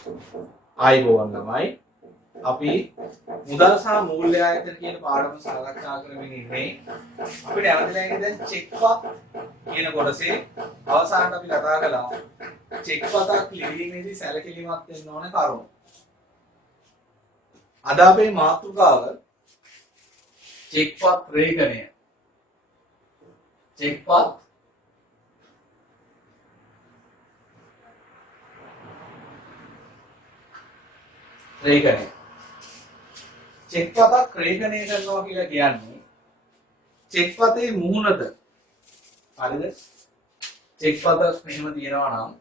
ආයිබෝවන් ළමයි අපි මුදල් සහ මූල්‍ය ආයතන කියන පාඩම සාකච්ඡා කරමින් ඉන්නේ. අපිට ඇවදිලා ඉන්නේ දැන් චෙක් පත් කියන කොටසේ අවසානට අපි කතා කළා චෙක් පතක් ලිවීමේදී සැලකිලිමත් වෙන්න ඕන කරුණු. අද අපේ මාතෘකාව චෙක් පත් රේඛනය. චෙක් පත් රේඛනය. චෙක් පතක් රේඛනය කරනවා කියලා කියන්නේ චෙක් පතේ මුහුණට හරිද? චෙක් පත මෙහෙම තියෙනවා නම්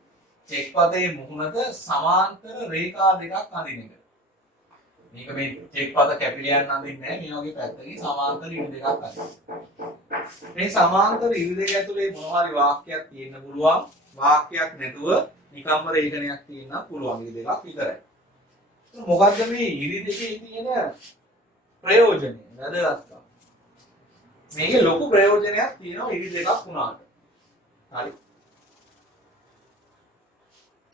චෙක් පතේ මුහුණට සමාන්තර රේඛා දෙකක් අඳින එක. මේක මේ චෙක් පත කැපිලියන් අඳින්නේ නැහැ. මේ වගේ පැත්තකින් සමාන්තර ඉරි දෙකක් අඳිනවා. මේ සමාන්තර ඉරි දෙක ඇතුලේ මොනවා හරි වාක්‍යයක් තියෙන්න පුළුවන්. වාක්‍යයක් නැතුව නිකම්ම රේඛනයක් තියෙන්න පුළුවන්. ඉරි දෙකක් විතරයි. මොකද්ද මේ ඉරි දෙකේ තියෙන ප්‍රයෝජනය? වැදගත්කම. මේකේ ලොකු ප්‍රයෝජනයක් තියෙනවා ඉරි දෙකක් වුණාට. හරි.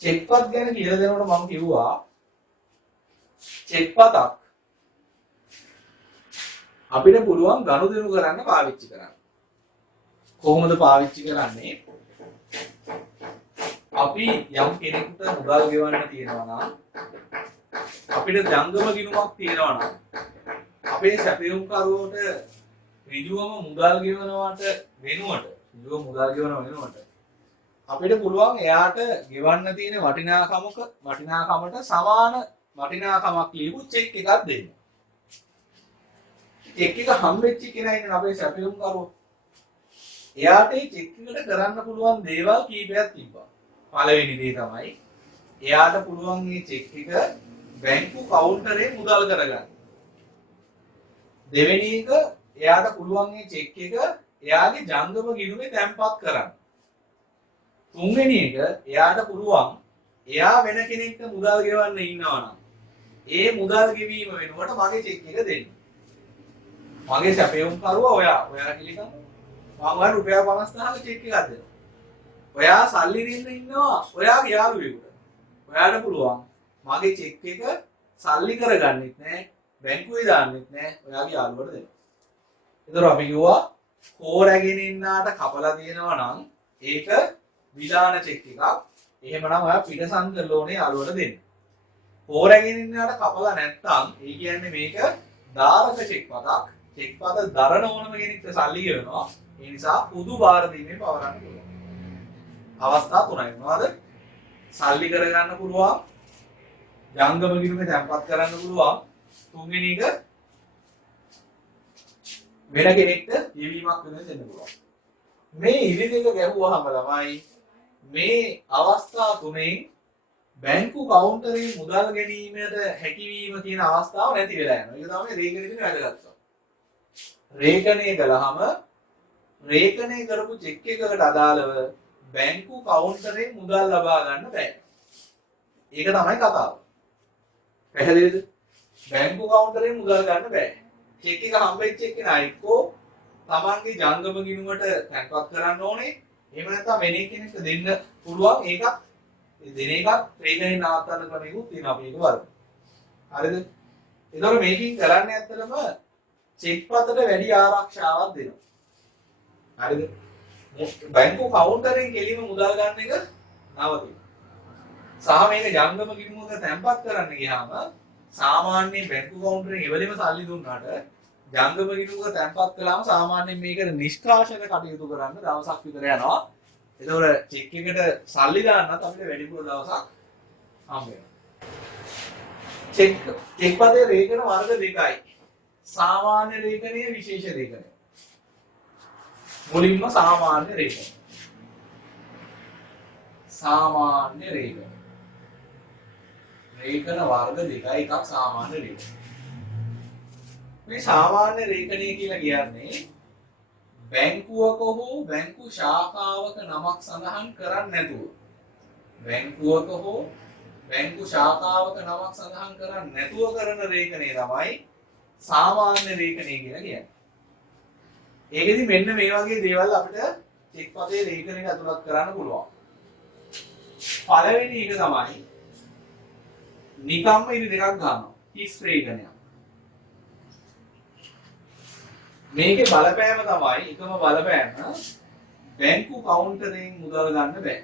චෙක් පත් ගැන කියලා දෙනකොට මම කිව්වා චෙක් පතක් අපිට පුළුවන් ගනුදෙනු කරන්න පාවිච්චි කරන්න. කොහොමද පාවිච්චි කරන්නේ? අපි යම් කෙනෙකුට මුදල් ගෙවන්න තියෙනවා නම් අපිට ජංගම ගිණුමක් තියෙනවා නම් අපේ සැපයුම්කරුවෝට ඍජුවම මුදල් ගෙවනවට වෙනුවට අපිට පුළුවන් එයාට ගෙවන්න තියෙන වටිනාකමට සමාන වටිනාකමක් ලියපු චෙක් එකක් දෙන්න. චෙක් එක හම්බෙච්ච කෙනා ඉන්න අපේ සැපයුම්කරුවෝ. එයාට මේ චෙක් එකට කරන්න පුළුවන් දේවල් කීපයක් තිබ්බා. පළවෙනි දේ තමයි එයාට පුළුවන් මේ චෙක් එක බැංකු කවුන්ටරේ මුදල් කරගන්න. දෙවෙනි එක එයාට පුළුවන් මේ චෙක් එක එයාගේ ජංගම ගිණුමේ තැන්පත් කරන්න. තුන්වෙනි එක එයාට පුළුවන් එයා වෙන කෙනෙක්ට මුදල් ගෙවන්න ඉන්නවා නම් ඒ මුදල් ගෙවීම වෙනුවට මගේ චෙක් එක දෙන්න. මගේ සැපයුම්කරුවා ඔයා කිලිකම මම ඔයාලට රුපියල් 50000ක චෙක් එකක් දෙනවා. ඔයා සල්ලි දෙන්න ඉන්නවා ඔයාගේ යාළුවෙකුට. ඔයාට පුළුවන් මගේ චෙක් එක සල්ලි කරගන්නෙත් නෑ බැංකුවේ දාන්නෙත් නෑ ඔයාගේ යාළුවට දෙන්න. ඒතර අපි කිව්වා කෝ රැගෙන ඉන්නාට කපලා තියෙනවා නම් ඒක විධාන චෙක් එකක්. එහෙමනම් ඔයා පිටසන් කරලා ඕනේ යාළුවට දෙන්න. කෝ රැගෙන ඉන්නාට කපලා නැත්නම් ඒ කියන්නේ මේක ධාරක චෙක් පතක්. චෙක් පත දරන ඕනම කෙනෙක්ට සල්ලි ගෙවනවා. ඒ නිසා පොදු බාර දීමේ පවරන්න පුළුවන්. අවස්ථා තුනයි මොනවද? සල්ලි කරගන්න පුළුවන්. ජංගම ගිණුමේ තැන්පත් කරන්න පුළුවන්. තුන්වෙනි එක වෙන කෙනෙක්ට යෙවීමක් වෙන දෙන්න පුළුවන්. මේ ඉරි දෙක ගැහුවාම ළමයි මේ අවස්ථා තුනෙන් බැංකු කවුන්ටරේ මුදල් ගැනීමට හැකියවීම කියන අවස්ථාව නැති වෙලා යනවා. ඒක තමයි රේඛනයේ තියෙන වැදගත්කම. රේඛනය කළාම රේඛනය කරපු චෙක් එකකට අදාළව බැංකු කවුන්ටරේ මුදල් ලබා ගන්න බෑ. ඒක තමයි කතාව. පැහැදිලිද? බැංකු කවුන්ටරේ මුදල් ගන්න බෑ. චෙක් එක හම්බෙච්ච එකනා එක්කෝ තමන්ගේ ජංගම ගිණුමට තැන්පත් කරන්න ඕනේ. එහෙම නැත්නම් වෙන කෙනෙක්ට දෙන්න පුළුවන්. ඒකත් දෙන එකත් රේඛනයේ නවත්තන්න ක්‍රමයකුත් තියෙනවා අපි ඒක බලමු. හරිද? ඒතකොට මේකෙන් කරන්නේ ඇත්තටම චෙක් පතට වැඩි ආරක්ෂාවක් දෙනවා. හරිද? බැංකු කවුන්ටරෙන් කෙලිම මුදල් ගන්න එක නවතිනවා. සහ මේක ජංගම ගිණුමක තැන්පත් කරන්න ගියාම සාමාන්‍ය බැංකු කවුන්ටරෙන් එවලෙම සල්ලි දුන්නාට ජංගම ගිණුමක තැන්පත් කළාම සාමාන්‍යයෙන් මේකට නිෂ්කාශන කටයුතු කරන්න දවසක් විතර යනවා. ඒතකොට චෙක් එකට සල්ලි දාන්නත් අපිට වැඩිපුර දවසක් හම්බ වෙනවා. චෙක් පතේ රේඛන වර්ග දෙකයි. සාමාන්‍ය රේඛනය, විශේෂ රේඛනය. මුලින්ම සාමාන්‍ය රේඛනය. සාමාන්‍ය රේඛනය. රේඛන වර්ග දෙකයි එකක් සාමාන්‍ය රේඛනය. මේ සාමාන්‍ය රේඛනය කියලා කියන්නේ බැංකුවක හෝ බැංකු ශාඛාවක නමක් සඳහන් කරන්නේ නැතුව බැංකුවක හෝ බැංකු ශාඛාවක නමක් සඳහන් කරන්නේ නැතුව කරන රේඛනය තමයි සාමාන්‍ය රේඛනය කියලා කියන්නේ. ඒකෙදි මෙන්න මේ වගේ දේවල් අපිට චෙක් පතේ රේඛනයට ඇතුළත් කරන්න පුළුවන්. පළවෙනි එක තමයි නිකම්ම ඉරි දෙකක් ගන්නවා. හිස් රේඛනයක්. මේකේ බලපෑම තමයි එකම බලපෑම බැංකු කවුන්ටරයෙන් මුදල් ගන්න බෑ.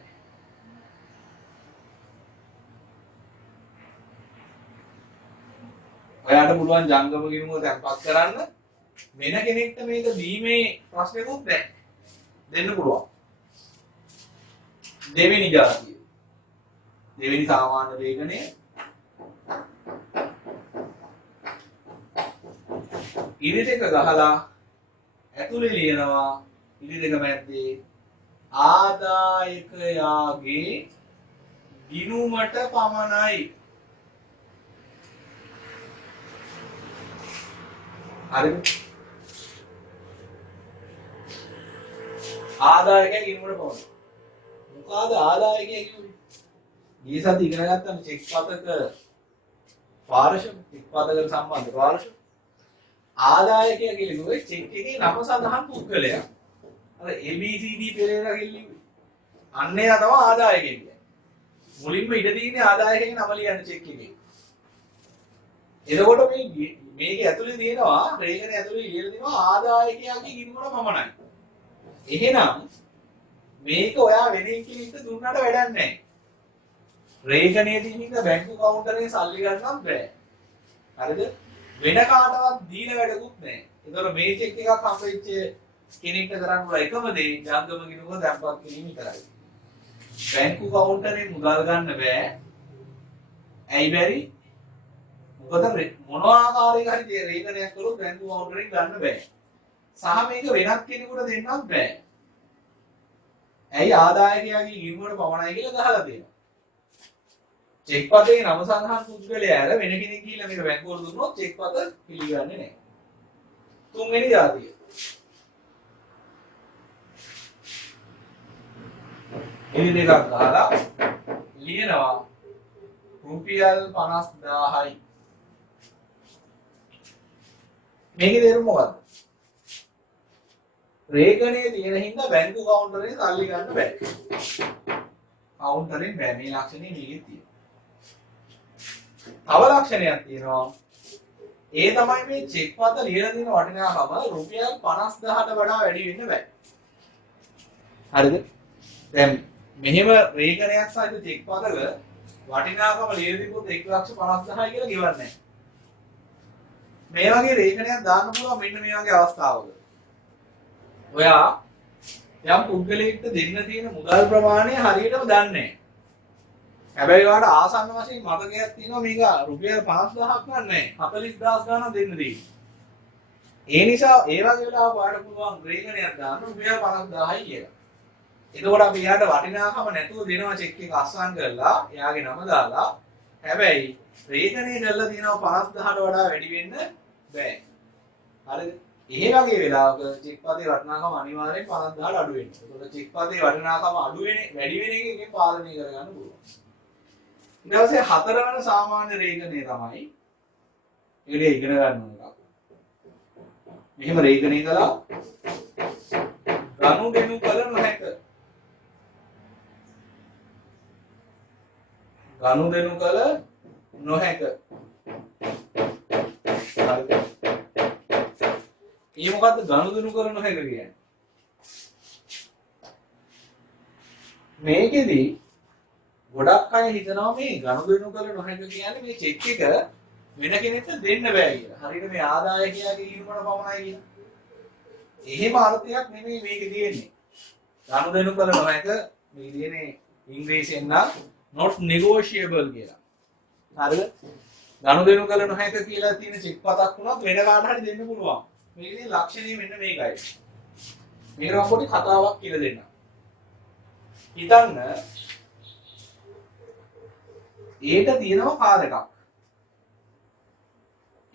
ඔයාට පුළුවන් ජංගම ගිණුම තැන්පත් කරන්න වෙන කෙනෙක්ට මේක දීමේ ප්‍රශ්නකුත් නැහැ. දෙන්න පුළුවන්. දෙවෙනි જાතිය. දෙවෙනි සාමාන්‍ය රේඛනය ඉරි දෙක ගහලා ඇතුලේ ලියනවා ඉරි දෙක මැද්දේ ආදායකයාගේ ගිණුමට පමණයි. හරිද? ආදායකයා ගිණුමට පමණයි. මොකද ආදායකයා කියන්නේ? මේ සති ඉගෙන ගත්තම චෙක් පතක පාර්ශ්ව චෙක් පතකට සම්බන්ධ පාර්ශ්ව ආදායකයා කියන්නේ චෙක් එකේ නම සඳහන් පුද්ගලයා. අර ABCD පෙරේරා කිව්වේ. අන්න එයා තමයි ආදායකයා කියන්නේ. මුලින්ම ඉඳ තියෙන්නේ ආදායකයාගේ නම ලියන්න චෙක් එකේ. එතකොට මේකේ ඇතුලේ තියෙනවා රේඛනේ ඇතුලේ ලියලා තියෙනවා ආදායකයාගේ ගිණුමට පමණයි. එහෙනම් මේක ඔයා වෙන කෙනෙක්ට දුන්නාට වැඩක් නැහැ. රේඛනේ තියෙන බැංකු කවුන්ටරේ සල්ලි ගන්නත් බෑ. හරිද? වෙන කාටවත් දීලා වැඩකුත් නැහැ. ඒතකොට මේ චෙක් එකක් හම්බෙච්ච කෙනෙක්ට කරන්න පුළුවන් එකම දේ ජංගම ගිණුම දැන්පත් කිරීම විතරයි. බැංකු කවුන්ටරේ මුදල් ගන්න බෑ. ඇයි බැරි? මොකද මොන ආකාරයක හරි රේඛනයක් කළොත් බැංකු කවුන්ටරෙන් ගන්න බෑ. සහ මේක වෙනත් කෙනෙකුට දෙන්නත් බෑ. ඇයි ආදායකයාගේ ගිණුමට පමණයි කියලා ගහලා තියෙනවා. චෙක් පතේ නම සඳහන් පුද්ගලයා ඇර වෙන කෙනෙක් කියලා මේක බැංකුවට දුන්නොත් චෙක් පත පිළිගන්නේ නැහැ. තුන්වෙනි જાතිය. ඉරි දෙකක් ගහලා ලියනවා රුපියල් 50000යි. මේකේ තේරුම මොකක්ද? රේඛනේ තියෙන හින්දා බැංකු කවුන්ටරේ සල්ලි ගන්න බෑ. කවුන්ටරෙන් බෑ. මේ ලක්ෂණේ මේකේ තියෙනවා. තව ලක්ෂණයක් තියෙනවා. ඒ තමයි මේ චෙක් පත ලියලා තියෙන වටිනාකම රුපියල් 50000ට වඩා වැඩි වෙන්න බෑ. හරිද? දැන් මෙහෙම රේඛනයක් සහිත චෙක් පතක වටිනාකම ලියලා තිබුත් 1,50,000යි කියලා ගෙවන්නේ නැහැ. මේ වගේ රේඛනයක් දාන්න පුළුවන් මෙන්න මේ වගේ අවස්ථාවක. ඔයා යම් පුද්ගලයෙක්ට දෙන්න තියෙන මුදල් ප්‍රමාණය හරියටම දන්නේ නැහැ. හැබැයි ඔයාලට ආසන්න වශයෙන් මතකයක් තියෙනවා මේක රුපියල් 5000ක් නෑ 40000 ගණන් දෙන්න දෙන්නේ. ඒ නිසා ඒ වගේ වෙලාවක ඔයාලට පුළුවන් රේඛනයක් දාන්න රුපියල් 50000යි කියලා. එතකොට අපි යාට වටිනාකම නැතුව දෙනවා චෙක් එක අස්සම් කරලා එයාගේ නම දාලා. හැබැයි රේඛනය කරලා තියෙනවා 50000ට වඩා වැඩි වෙන්න බෑ. හරිද? ඒ වගේ වෙලාවක චෙක් පතේ වටිනාකම අනිවාර්යෙන් 50000ට අඩු වෙනවා. ඒතකොට චෙක් පතේ වටිනාකම අඩු වෙන වැඩි වෙන එකකින් පාලනය කරගන්න පුළුවන්. ඊට පස්සේ හතරවන සාමාන්‍ය රේඛනය තමයි ඒකේ ඉගෙන ගන්න ඕන එක. මෙහෙම රේඛනය කළා ගනුදෙනු කළ නොහැක. ගනුදෙනු කළ නොහැක. හරිද? මේ මොකද්ද ගනුදෙනු කළ නොහැක කියන්නේ? මේකෙදි ගොඩක් අය හිතනවා මේ ගනුදෙනු කළ නොහැක කියන්නේ මේ චෙක් එක වෙන කෙනෙක්ට දෙන්න බෑ කියලා. හරියට මේ ආදායකයාගේ ගිණුමට පමණයි කියලා. එහෙම අර්ථයක් නෙමෙයි මේකේ තියෙන්නේ. ගනුදෙනු කළ නොහැක මේ කියන්නේ ඉංග්‍රීසියෙන් නම් not negotiable කියලා. හරිද? ගනුදෙනු කළ නොහැක කියලා තියෙන චෙක් පතක් වුණත් වෙන කාට හරි දෙන්න පුළුවන්. මේකේ ලක්ෂණය මෙන්න මේකයි. මේක මම පොඩි කතාවක් කියලා දෙන්නම්. හිතන්න ඒකට තියෙනවා කාර් එකක්.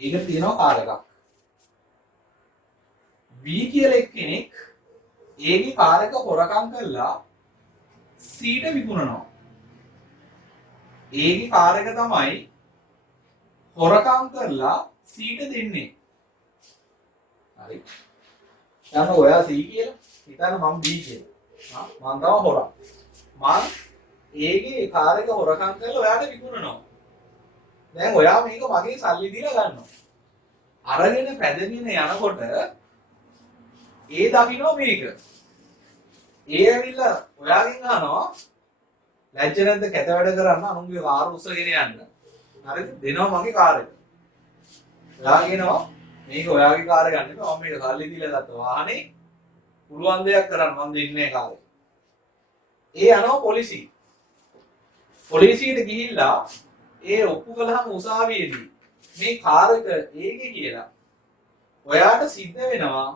ඒකට තියෙනවා කාර් එකක්. B කියලා එක්කෙනෙක් ඒකේ කාර් එක හොරකම් කරලා C ට විකුණනවා. ඒකේ කාර් එක තමයි හොරකම් කරලා C ට දෙන්නේ. හරි. දැන් ඔයා C කියලා හිතන්න මම B කියලා. මම තමයි හොරා. මම ඒකේ කාර් එක හොරකම් කරලා ඔයාට විකුණනවා. දැන් ඔයා මේක මගේ සල්ලි දීලා ගන්නවා. අරගෙන පැදගෙන යනකොට ඒ දකින්න මේක. ඒ ඇවිල්ලා ඔයාගෙන් අහනවා ලැජ්ජ නැද්ද කැත වැඩ කරන්න අනුන්ගේ කාර් උස්සගෙන යන්න. හරිද? දෙනවා මගේ කාර් එක. ඔයා කියනවා මේක ඔයාගේ කාර් එක නෙමෙයි මම මේක සල්ලි දීලා ගත්ත වාහනේ. පුළුවන් දෙයක් කරන්න මම දෙන්නේ කාර් එක. ඒ යනවා පොලිසිය. පොලිසියට ගිහිල්ලා ඒ ඔප්පු කළාම උසාවියේදී මේ කාර් එක ඒකේ කියලා ඔයාට සිද්ධ වෙනවා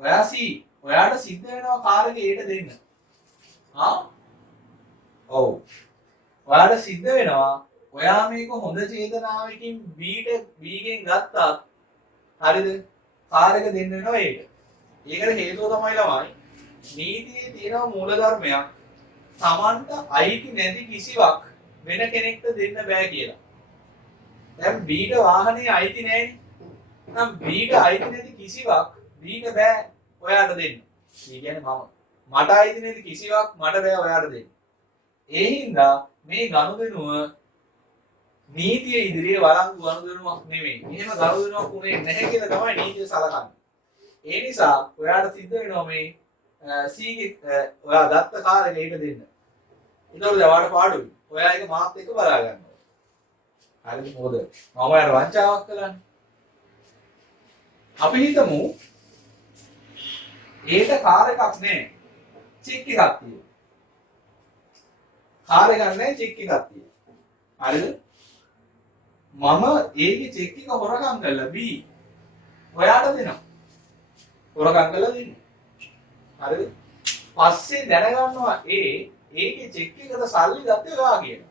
ඔයාට සිද්ධ වෙනවා කාර් එක ඒට දෙන්න. ඔව්. ඔයාට සිද්ධ වෙනවා ඔයා මේක හොඳ චේතනාවකින් බීගෙන් ගත්තා. හරිද? කාර් එක දෙන්න වෙනවා ඒක. ඒකට හේතුව තමයි ළමයි නීතියේ තියෙන මූලධර්මයක් Tamanට අයිති නැති කිසිවක් වෙන කෙනෙක්ට දෙන්න බෑ කියලා. දැන් බීට වාහනේ අයිති නැහැනේ. නම් බීට අයිති නැති කිසිවක් බීට බෑ ඔයාට දෙන්න. ඒ කියන්නේ මට අයිති නැති කිසිවක් මට බෑ ඔයාට දෙන්න. ඒ හින්දා මේ ගනුදෙනුව නීතිය ඉදිරියේ වළංගු ගනුදෙනුවක් නෙමෙයි. එහෙම ගනුදෙනුවක් උනේ නැහැ කියලා තමයි නීතිය සලකන්නේ. ඒ නිසා ඔයාට සිද්ධ වෙනවා මේ සීගේ ඔයා ගත්ත කාර් එක ඊට දෙන්න. ඒතකොට ඔයාට පාඩුයි. ඔයා ඒක මාත් එක්ක බලා ගන්නවා. හරිද? මොකද මම ඔයාට වංචාවක් කළානේ. අපි හිතමු ඒක කාර් එකක් නේ. චෙක් එකක් තියෙනවා. කාර් එකක් නැහැ චෙක් එකක් තියෙනවා. හරිද? මම ඒකේ චෙක් එක හොරගම් කළා B. ඔයාට දෙනවා. හොරගම් කළා දෙන්නේ. හරිද? පස්සේ දැනගන්නවා ඒකේ චෙක් එකට සල්ලි ගත්තේ ඔයා කියලා.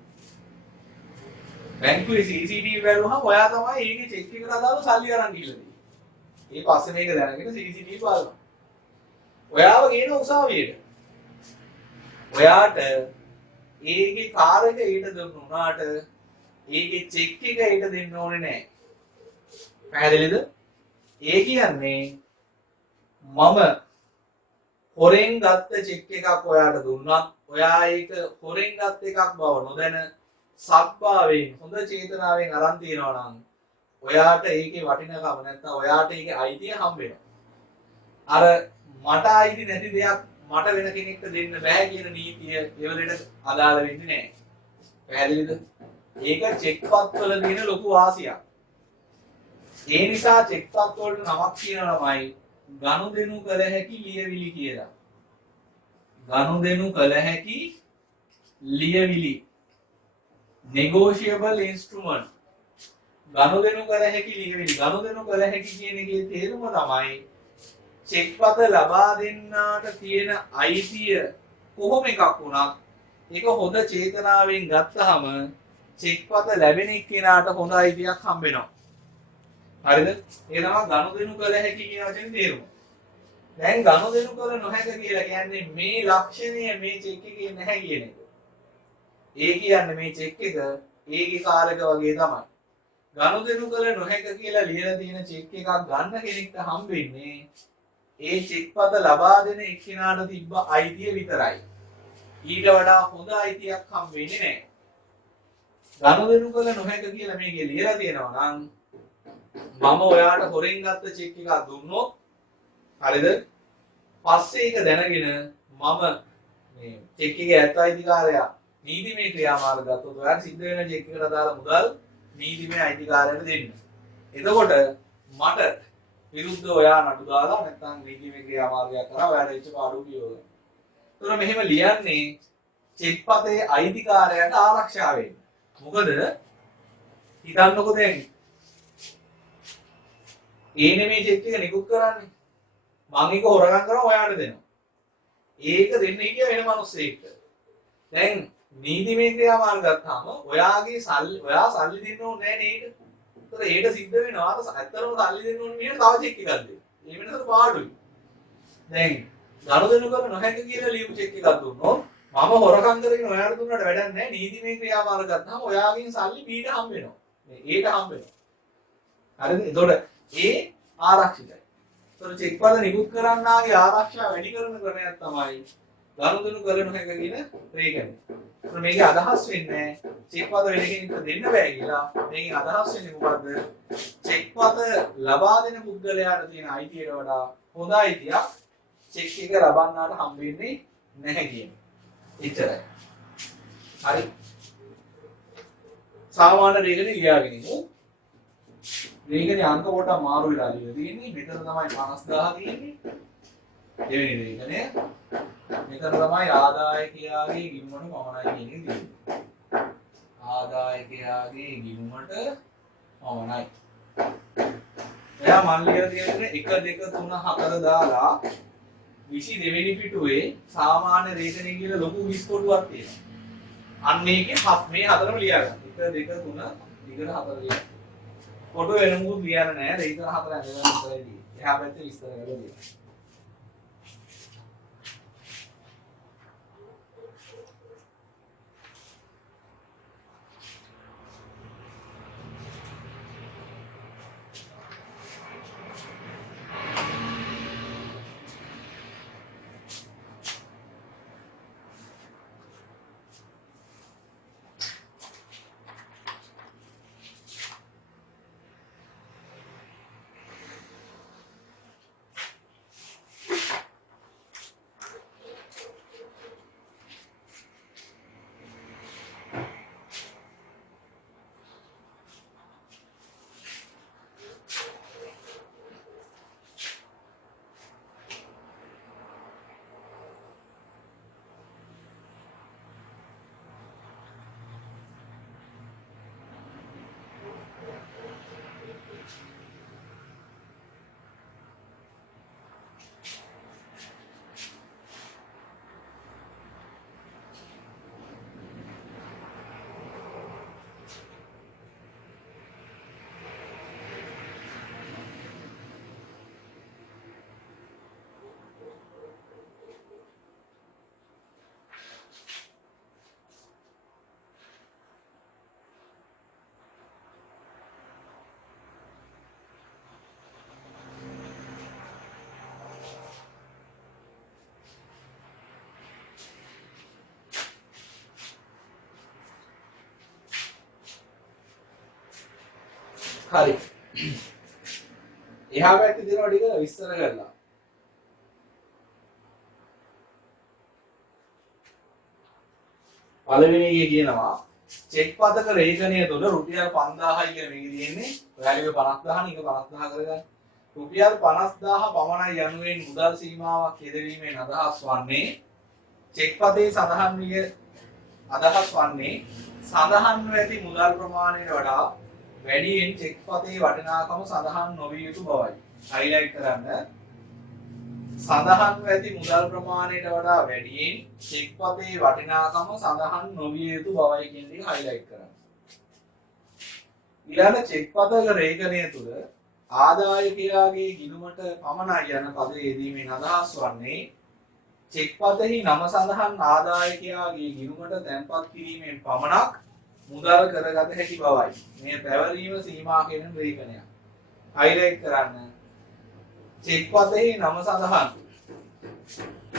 බැංකුවේ CCTV බැලුවහම ඔයා තමයි ඒකේ චෙක් එකට අදාළ සල්ලි අරන් ගිහලා තියෙන්නේ. ඒ පස්සේ මේක දැනගෙන CCTV බලනවා. ඔයාව ගේන උසාවියට. ඔයාට ඒකේ කාර් එක ඊට දුන්නාට ඒකේ චෙක් එක ඊට දෙන්න ඕනේ නැහැ. පැහැදිලිද? ඒ කියන්නේ මම හොරෙන් ගත්ත චෙක් එකක් ඔයාට දුන්නත් ඔයා ඒක හොරෙන් ගත් එකක් බව නොදැන සත්භාවයෙන් හොඳ චේතනාවෙන් අරන් තියනවා නම් ඔයාට ඒකේ වටිනකම නැත්නම් ඔයාට ඒකේ අයිතිය හම්බ වෙනවා. අර මට අයිති නැති දෙයක් මට වෙන කෙනෙක්ට දෙන්න බෑ කියන නීතිය ඒවලට අදාළ වෙන්නේ නැහැ. පැහැදිලිද? ඒක චෙක්පත් වල තියෙන ලොකු වාසියක්. ඒ නිසා චෙක්පත් වලට නමක් කියනවා ළමයි ගනුදෙනු කළ හැකි ලියවිලි කියලා. ගනුදෙනු කළ හැකි ලියවිලි. negotiable instrument. ගනුදෙනු කළ හැකි ලියවිලි. ගනුදෙනු කළ හැකි කියන එකේ තේරුම තමයි චෙක්පත ලබා දෙන්නාට තියෙන අයිතිය කොහොම එකක් වුණත් ඒක හොඳ චේතනාවෙන් ගත්තාම චෙක්පත ලැබෙන එක්කෙනාට හොඳ අයිතියක් හම්බ වෙනවා. හරිද? ඒ තමයි ගනුදෙනු කළ හැකි කියන වචනේ තේරුම. දැන් ගනුදෙනු කළ නොහැක කියලා කියන්නේ මේ ලක්ෂණය මේ චෙක් එකේ නැහැ කියන එක. ඒ කියන්නේ මේ චෙක් එක ඒකේ කාර්යක වගේ තමයි. ගනුදෙනු කළ නොහැක කියලා ලියලා තියෙන චෙක් එකක් ගන්න කෙනෙක්ට හම්බෙන්නේ ඒ චෙක්පත ලබා දෙන එක්කෙනාට තිබ්බ අයිතිය විතරයි. ඊට වඩා හොඳ අයිතියක් හම්බෙන්නේ නැහැ. ගනුදෙනු කළ නොහැක කියලා මේකේ ලියලා තියෙනවා නම් මම ඔයාට හොරෙන් ගත්ත චෙක් එකක් දුන්නොත් හරිද? පස්සේ ඒක දැනගෙන මම මේ චෙක් එකේ ඇත්ත අයිතිකාරයා නීතිමය ක්‍රියාමාර්ග ගත්තොත් ඔයාට සිද්ධ වෙන චෙක් එකට අදාළ මුදල් නීතිමය අයිතිකාරයට දෙන්න. එතකොට මට විරුද්ධ ඔයා නඩු දාලා නැත්නම් නීතිමය ක්‍රියාමාර්ගයක් කරා ඔයාට එච්ච පාඩුව කියවගන්න. ඒතර මෙහෙම ලියන්නේ චෙක්පතේ අයිතිකාරයාට ආරක්ෂා වෙන්න. මොකද හිතන්නකො දැන් ඒ නෙමෙයි චෙක් එක නිකුත් කරන්නේ. මම ඒක හොරගම් කරා ඔයාට දෙනවා. ඒක දෙන්න හිටිය වෙන මිනිස්සෙක්ට. දැන් නීතිමය ක්‍රියාමාර්ග ගත්තාම ඔයා සල්ලි දෙන්න ඕනේ නැහැ නේද? ඒතර ඒකට සිද්ධ වෙනවා ඇත්තටම සල්ලි දෙන්න ඕනේ මිනිහ තව චෙක් එකක් දෙන්න. මේ වෙනසට පාඩුයි. දැන් ගනුදෙනු කරන නොහැක කියලා ලියපු චෙක් එකක් දුන්නොත් මම හොරකම් කරගෙන ඔයාට දුන්නාට වැඩක් නැහැ. නීතිමය ක්‍රියාමාර්ග ගත්තාම ඔයාගෙන් සල්ලි බීට හම්බ වෙනවා. ඒට හම්බ වෙනවා. හරිද? ඒතකොට ඒ ආරක්ෂිතයි. ඒතකොට චෙක්පත නිකුත් කරන්නාගේ ආරක්ෂාව වැඩි කරන ක්‍රමයක් තමයි ගනුදෙනු කළ නොහැක කියන රේඛනය. ඒතකොට මේකේ අදහස් වෙන්නේ චෙක් පත වෙන කෙනෙකුට දෙන්න බෑ කියලා මේකෙන් අදහස් වෙන්නේ මොකද්ද? චෙක් පත ලබා දෙන පුද්ගලයාට තියෙන අයිතියට වඩා හොඳ අයිතියක් චෙක් එක ලබන්නාට හම්බෙන්නේ නැහැ කියන්නේ. එච්චරයි. හරි. සාමාන්‍ය රේඛනේ ලියාගෙන ඉමු. රේඛනේ අංක පොඩ්ඩක් මාරු වෙලා තියෙන්නේ. මෙතන තමයි 50000 තියෙන්නේ. දෙවෙනි රේඛනය. මෙතන තමයි ආදායකයාගේ ගිණුමට පමණයි කියන එක තියෙන්නේ. ආදායකයාගේ ගිණුමට පමණයි. එයා මන් ලියලා තියෙන්නේ 1 2 3 4 දාලා 22 වෙනි පිටුවේ සාමාන්‍ය රේඛනය කියලා ලොකු විස්කොටුවක් තියෙනවා. අන්න ඒකේ මේ හතරම ලියා ගන්න. 1 2 3 දිගට 4 ලියන්න. ෆොටෝ වෙන මොකුත් ලියන්න නැහැ. රේඛන හතර ඇඳගෙන ඉස්සරහදී. එහා පැත්තේ විස්තර කරලා ලියන්න. හරි. එහා පැත්තේ දෙනවා ටික විස්තර කරලා. පළවෙනි එකේ කියනවා චෙක් පතක රේඛනය තුල රුපියල් 5000යි කියලා මේකේ තියෙන්නේ. වැලියුව 50000 නේ, ඒක 50000 කරගන්න. රුපියල් 50000 පමණයි යනුවෙන් මුදල් සීමාවක් යෙදවීමෙන් අදහස් වන්නේ චෙක් පතේ සඳහන් ඇති මුදල් ප්‍රමාණයට වඩා වැඩියෙන් චෙක් පතේ වටිනාකම සඳහන් නොවිය යුතු බවයි. හයිලයිට් කරන්න. සඳහන් ඇති මුදල් ප්‍රමාණයට වඩා වැඩියෙන් චෙක් පතේ වටිනාකම සඳහන් නොවිය යුතු බවයි කියන එක හයිලයිට් කරන්න. ඊළඟ චෙක් පතක රේඛනය තුල ආදායකයාගේ ගිණුමට පමණයි යන පදයේ යෙදීමෙන් අදහස් වන්නේ චෙක් පතෙහි නම සඳහන් ආදායකයාගේ ගිණුමට තැන්පත් කිරීමෙන් පමණක් මුදල් කරගත හැකි බවයි. මේ පැවරීම සීමා කෙරෙන රේඛනයක්. හයිලයිට් කරන්න. චෙක් පතෙහි නම සඳහන්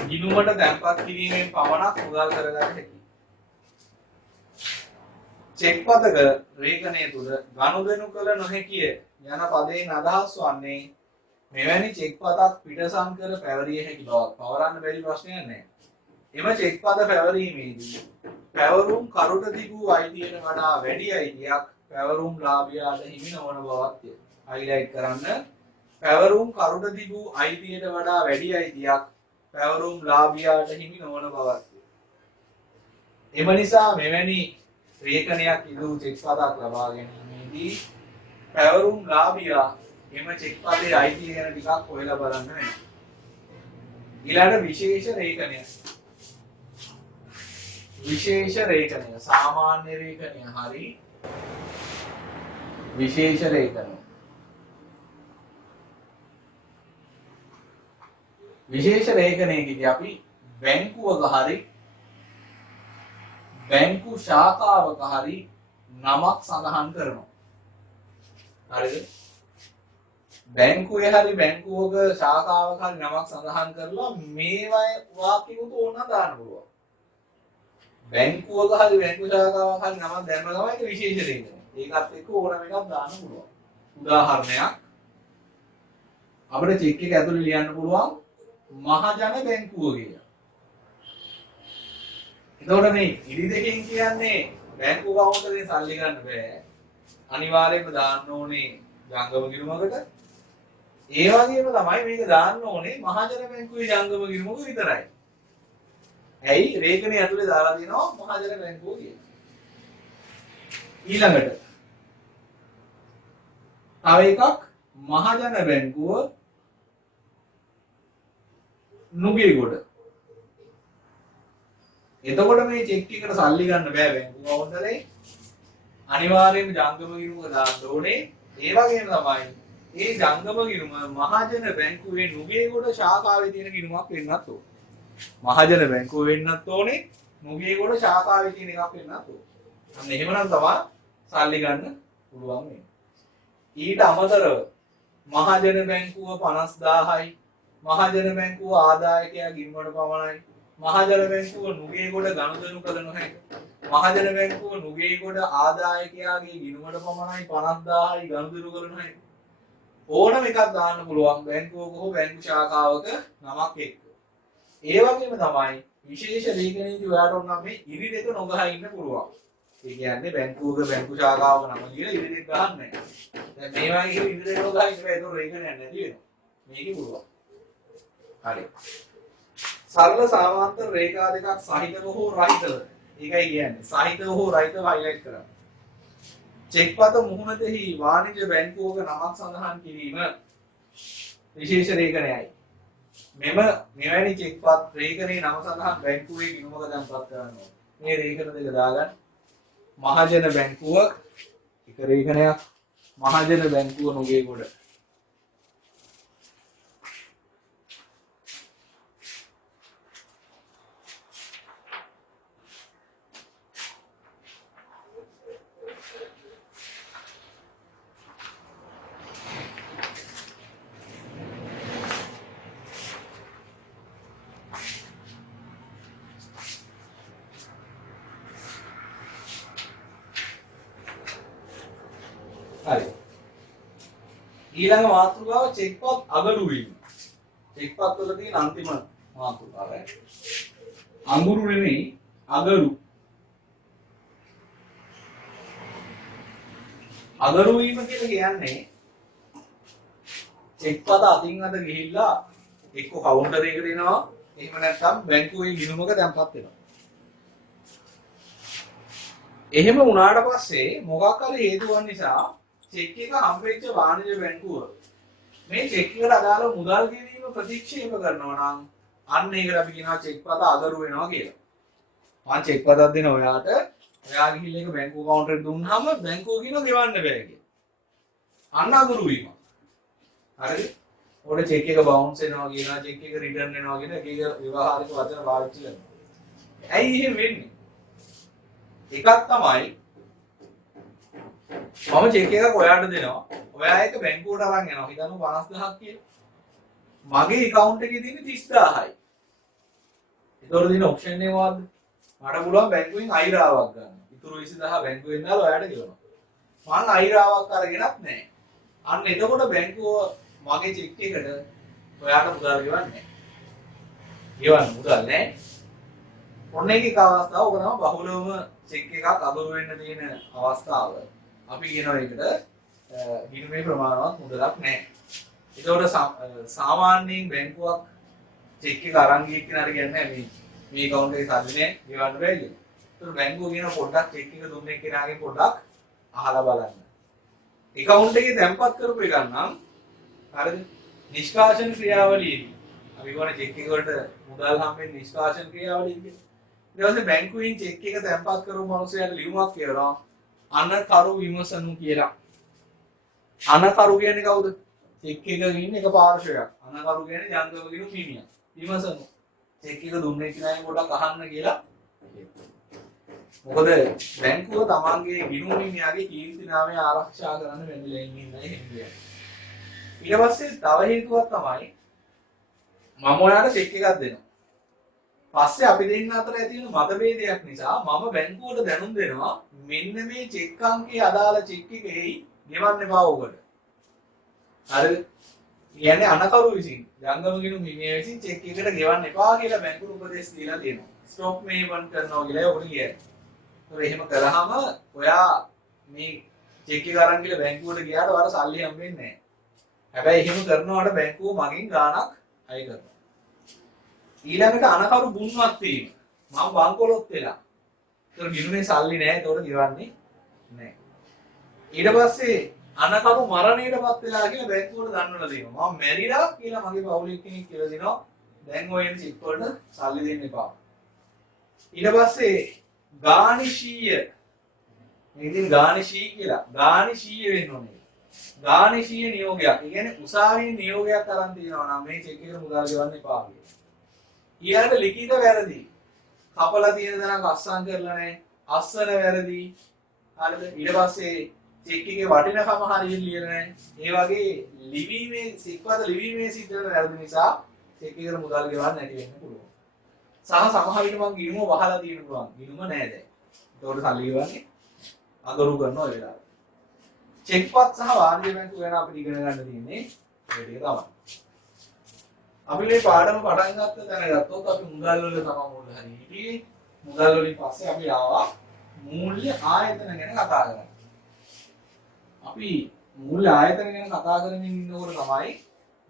ගිණුමට තැන්පත් කිරීමෙන් පමණක් මුදල් කරගත හැකි. චෙක් පතක රේඛනය තුල ගනුදෙනු කළ නොහැකිය යන පදයෙන් අදහස් වන්නේ මෙවැනි චෙක් පතක් පිටසංකර පැවරිය හැකි බවක්. පවරන්න බැරි ප්‍රශ්නයක් නැහැ. එම චෙක් පත පැවරීමේදී පැවරුම් කරුට තිබූ අයිතියට වඩා වැඩි අයිතියක් පැවරුම් ලාභියාට හිමි නොවන බවත්ය. හයිලයිට් කරන්න. පැවරුම් කරුට තිබූ අයිතියට වඩා වැඩි අයිතියක් පැවරුම් ලාභියාට හිමි නොවන බවත්ය. එම නිසා මෙවැනි රේඛනයක් ඉදූ චෙක් පතක් ලබා ගැනීමේදී පැවරුම් ලාභියා එම චෙක් පතේ අයිතිය ගැන ටිකක් හොයලා බලන්න වෙනවා. ඊළඟ විශේෂ රේඛනය. විශේෂ රේඛනය සාමාන්‍ය රේඛනය හරි විශේෂ රේඛනය. විශේෂ රේඛනයේදී අපි බැංකුවක හරි බැංකු ශාඛාවක හරි නමක් සඳහන් කරනවා. හරිද? බැංකුවේ හරි බැංකුවක ශාඛාවක හරි නමක් සඳහන් කරලා මේ වාක්‍යෙකට ඕන දාන්න පුළුවන්. බැංකුවක හරි බැංකු ශාඛාවක් හරි නමක් දැම්ම ගමන් ඒක විශේෂ රේඛනය. ඒකත් එක්ක ඕනම එකක් දාන්න පුළුවන්. උදාහරණයක් අපිට චෙක් එක ඇතුලේ ලියන්න පුළුවන් මහජන බැංකුව කියලා. එතකොට මේ ඉරි දෙකෙන් කියන්නේ බැංකු කවුන්ටරේ සල්ලි ගන්න බෑ. අනිවාර්යයෙන්ම දාන්න ඕනේ ජංගම ගිණුමකට. ඒ වගේම තමයි මේක දාන්න ඕනේ මහජන බැංකුවේ ජංගම ගිණුමක විතරයි. ඇයි රේඛනය ඇතුලේ දාලා තියෙනවා මහජන බැංකුව කියලා. ඊළඟට තව එකක් මහජන බැංකුව නුගේගොඩ. එතකොට මේ චෙක් එකට සල්ලි ගන්න බෑ බැංකු කවුන්ටරේ. අනිවාර්යයෙන්ම ජංගම ගිණුමක දාන්න ඕනේ. ඒ වගේම තමයි මේ ජංගම ගිණුම මහජන බැංකුවේ නුගේගොඩ ශාඛාවේ තියෙන ගිණුමක් වෙන්නත් ඕනේ. මහජන බැංකුව වෙන්නත් ඕනේ. නුගේගොඩ ශාඛාවේ තියෙන එකක් වෙන්නත් ඕනේ. අන්න එහෙමනම් තමයි සල්ලි ගන්න පුළුවන් වෙන්නේ. ඊට අමතරව මහජන බැංකුව 50000යි. මහජන බැංකුව ආදායකයා ගිණුමට පමණයි. මහජන බැංකුව නුගේගොඩ ගනුදෙනු කළ නොහැක. මහජන බැංකුව නුගේගොඩ ආදායකයාගේ ගිණුමට පමණයි 50000යි ගනුදෙනු කළ නොහැක. ඕනම එකක් දාන්න පුළුවන් බැංකුවක හෝ බැංකු ශාඛාවක නමක් එක්ක. ඒ වගේම තමයි විශේෂ රේඛනයේදී ඔයාලට ඕන නම් මේ ඉරි දෙක නොගහ ඉන්න පුළුවන්. ඒ කියන්නේ බැංකුවක බැංකු ශාඛාවක නම කියලා ඉරි දෙක ගහන්නේ නැහැ. දැන් මේ වගේ ඉරි දෙක නොගහ ඉන්න බෑ. ඒක රේඛනයක් නැති වෙනවා. මේකේ පුළුවන්. හරි. සරල සමාන්තර රේඛා දෙකක් සහිතව හෝ රහිතව. ඒකයි කියන්නේ. සහිතව හෝ රහිතව highlight කරන්න. චෙක්පත මුහුණතෙහි වාණිජ්‍ය බැංකුවක නමක් සඳහන් කිරීම විශේෂ රේඛනයයි. මෙවැනි චෙක්පත් රේඛනයේ නම සඳහන් බැංකුවේ ගිණුමක තැන්පත් කරනවා. මේ රේඛන දෙක දාගන්න. මහජන බැංකුව එක රේඛනයක්. මහජන බැංකුව නුගේගොඩ. හරි. ඊළඟ මාතෘකාව චෙක්පත් අගරු වීම. චෙක්පත් වල තියෙන අන්තිම මාතෘකාව. අඟුරු නෙමෙයි අගරු. අගරු වීම කියලා කියන්නේ චෙක්පත අතින් අත ගිහිල්ලා එක්ක කවුන්ටරයකට එනවා. එහෙම නැත්නම් බැංකුවේ ගිණුමක තැන්පත් වෙනවා. එහෙම වුණාට පස්සේ මොකක් හරි හේතුවක් නිසා චෙක් එක හම්බෙච්ච වාණිජ්‍ය බැංකුව මේ චෙක් එකට අදාළ මුදල් ගෙවීම ප්‍රතික්ෂේප කරනවා නම් අන්න ඒකට අපි කියනවා චෙක්පත අගරු වෙනවා කියලා. මම චෙක්පතක් දෙනවා ඔයාට. ඔයා ගිහිල්ලා ඒක බැංකුව කවුන්ටරේට දුන්නාම බැංකුව කියනවා ගෙවන්න බෑ කියලා. අන්න අගරු වීම. හරිද? ඔය චෙක් එක බවුන්ස් වෙනවා කියනවා, චෙක් එක රිටර්න් වෙනවා කියන එක ව්‍යවහාරික වචන පාවිච්චි කරනවා. ඇයි එහෙම වෙන්නේ? එකක් තමයි මම චෙක් එකක් ඔයාට දෙනවා. ඔයා ඒක බැංකුවට අරන් යනවා. හිතන්න 50000ක් කියලා. මගේ account එකේ තියෙන්නේ 30000යි. ඒතකොට දින ඔප්ෂන් එක මොකද්ද? මට පුළුවන් බැංකුවෙන් අයිරාවක් ගන්න. ඉතුරු 20000 බැංකුවෙන් දාලා ඔයාට ගෙවනවා. මං අයිරාවක් අරගෙනත් නැහැ. අන්න එතකොට බැංකුව මගේ චෙක් එකට ඔයාට මුදල් ගෙවන්නේ නැහැ. ගෙවන්න මුදල් නැහැ. ඔන්න ඒකේ අවස්ථාව ඔක තමයි බහුලවම චෙක් එකක් අගරු වෙන්න තියෙන අවස්ථාව. අපි කියනවා ඒකට ගිණුමේ ප්‍රමාණවත් මුදලක් නැහැ. ඒකට සාමාන්‍යයෙන් බැංකුවක් චෙක් එක අරන් ගිය කෙනාට කියන්නේ මේ account එකේ සල්ලි නැහැ ගෙවන්න බෑ කියලා. ඒතර බැංකුව කියන පොඩ්ඩක් චෙක් එක දුන්නේ කෙනාගෙන් පොඩ්ඩක් අහලා බලන්න. account එකේ තැන්පත් කරපු එකක් නම් හරිද? නිෂ්කාශන ක්‍රියාවලියේදී අපි ගොන චෙක් එක වලට මුදල් හම්බෙන්නේ නිෂ්කාශන ක්‍රියාවලියේදී. ඊට පස්සේ බැංකුවෙන් චෙක් එක තැන්පත් කරපු මිනිහයාට ලියුමක් කියනවා අනකරු විමසනු කියලා. අනකරු කියන්නේ කවුද? චෙක් එක ඉන්න එක පාර්ශවයක්. අනකරු කියන්නේ ජංගම ගිණුම් හිමියා. විමසනු. චෙක් එක දුන්නේ කියලා පොඩක් අහන්න කියලා. මොකද බැංකුව තමන්ගේ ගිණුම් හිමියාගේ කීර්ති නාමය ආරක්ෂා කරන්න වෙන්නේ ඉන්නේ නැහැ. ඊට පස්සේ තව හේතුවක් තමයි මම ඔයාලට චෙක් එකක් දෙනවා. පස්සේ අපි දෙන්න අතර ඇති වෙන මතභේදයක් නිසා මම බැංකුවට දැනුම් දෙනවා මෙන්න මේ චෙක් අංකයේ අදාළ චෙක් එකෙයි ගෙවන්න එපා ඔබට. හරිද? කියන්නේ අනකරු විසින් ජංගම ගිණුම් හිමියා විසින් චෙක් එකට ගෙවන්න එපා කියලා බැංකුවට උපදෙස් දීලා තියෙනවා. ස්ටොප් මේවන් කරනවා කියලා ඔකට කියන්නේ. ඒතකොට එහෙම කළාම ඔයා මේ චෙක් එක අරන් ගිහලා බැංකුවට ගියාට ඔයාලට සල්ලි හම්බෙන්නේ නැහැ. හැබැයි එහෙම කරනවාට බැංකුව මගෙන් ගාණක් අය කරනවා. ඊළඟට අනකරු බුන්වත් වීම. මම බංකොලොත් වෙලා. ඒතර ගිණුමේ සල්ලි නැහැ. ඒතකොට ගෙවන්නේ නැහැ. ඊට පස්සේ අනකරු මරණයටපත් වෙලා කියලා බැංකුවට දන්වලා දෙනවා. මම මැරිලා කියලා මගේ පවුලේ කෙනෙක් කියලා දෙනවා. දැන් ඔය එන චෙක් වලට සල්ලි දෙන්න එපා. ඊට පස්සේ ගානිශීය. මේ ඉතින් ගානිශී කියලා. ගානිශීය වෙන්න ඕනේ. ගානිශීය නියෝගයක්. ඒ කියන්නේ උසාවියේ නියෝගයක් අරන් තියනවා නම් මේ චෙක් එකට මුදල් ගෙවන්න එපා කියලා. ඊළඟට ලිඛිත වැරදි. කපලා තියෙන දණක් අස්සම් කරලා නැහැ. අස්සන වැරදි. හරිද? ඊට පස්සේ චෙක් එකේ වටිනකම හරියට ලියලා නැහැ. ඒ වගේ ලිවීමේ සික්වද ලිවීමේ සිද්ධ වෙන වැරදි නිසා චෙක් එකට මුදල් ගෙවන්න නැති වෙන්න පුළුවන්. සහ සමහර විට මම ගිණුම වහලා තියෙන පුළුවන්. ගිණුම නැහැ දැන්. ඒතකොට සල්ලි ගෙවන්නේ අගරු කරනවා ඒ වෙලාවට. චෙක්පත් සහ වාණිජ බැංකුව ගැන අපිට ඉගෙන ගන්න තියෙන්නේ මේ ටික තමයි. අපි මේ පාඩම පටන් ගත්ත දැනගත්තොත් අපි මුදල් වල තමයි මුල් හරි හිටියේ. මුදල් වලින් පස්සේ අපි ආවා මූල්‍ය ආයතන ගැන කතා කරන්න. අපි මූල්‍ය ආයතන ගැන කතා කරමින් ඉන්නකොට තමයි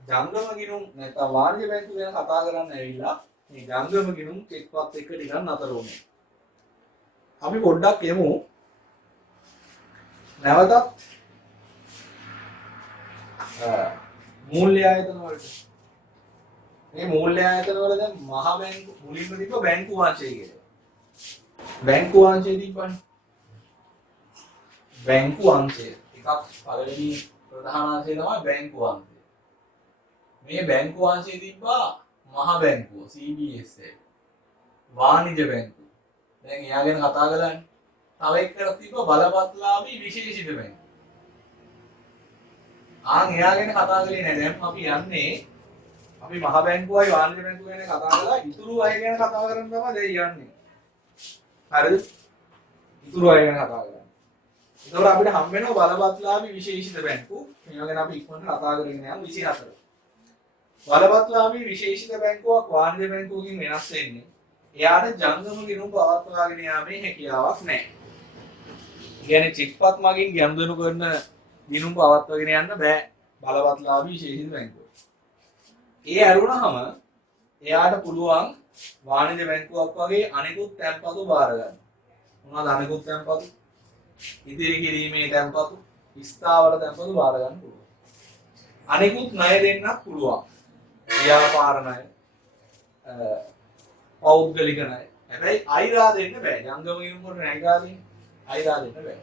ජංගම ගිණුම් නැත්නම් වාණිජ බැංකුව ගැන කතා කරන්න ඇවිල්ලා මේ ජංගම ගිණුම් චෙක්පත් එක්ක ටිකක් නතර වුණේ. අපි පොඩ්ඩක් යමු නැවතත් මූල්‍ය ආයතන වලට. මේ මූල්‍ය ආයතන වල දැන් මහා බැංකු මුලින්ම තිබ්බ බැංකු වංශය කියලා. බැංකු වංශය තිබ්බනේ. බැංකු වංශය එකක් පළවෙනි ප්‍රධාන අංශය තමයි බැංකු වංශය. මේ බැංකු වංශය තිබ්බා මහා බැංකුව CBS එක. වාණිජ බැංකුව. දැන් එයා ගැන කතා කරන්නේ. තව එක්කක් තිබ්බා බලපත්ලාභී විශේෂිත බැංකුව. එයා ගැන කතා කරේ නැහැ. දැන් අපි යන්නේ අපි මහ බැංකුවයි වාණිජ බැංකුව ගැන කතා කරලා ඉතුරු අය ගැන කතා කරන්න තමයි දැන් යන්නේ. හරිද? ඉතුරු අය ගැන කතා කරන්නේ. ඒතකොට අපිට හම් වෙනවා බලපත්ලාභී විශේෂිත බැංකුව. මේවා ගැන අපි ඉක්මනට කතා කරගෙන යමු 24. බලපත්ලාභී විශේෂිත බැංකුවක් වාණිජ බැංකුවකින් වෙනස් වෙන්නේ. එයාට ජංගම ගිණුම් පවත්වාගෙන යාමේ හැකියාවක් නැහැ. කියන්නේ චෙක්පත් මගින් ගනුදෙනු කරන ගිණුම් පවත්වාගෙන යන්න බෑ බලපත්ලාභී විශේෂිත බැංකුව. ඒ ඇරුණාම එයාට පුළුවන් වාණිජ බැංකුවක් වගේ අනෙකුත් තැන්පතු බාර ගන්න. මොනවාද අනෙකුත් තැන්පතු? ඉදිරි කිරීමේ තැන්පතු, ස්ථාවර තැන්පතු බාර ගන්න පුළුවන්. අනෙකුත් ණය දෙන්නත් පුළුවන්. ව්‍යාපාර ණය, පෞද්ගලික ණය. හැබැයි අයිරා දෙන්න බෑ. ජංගම ගිණුම් වලට අයිරා දෙන්න බෑ.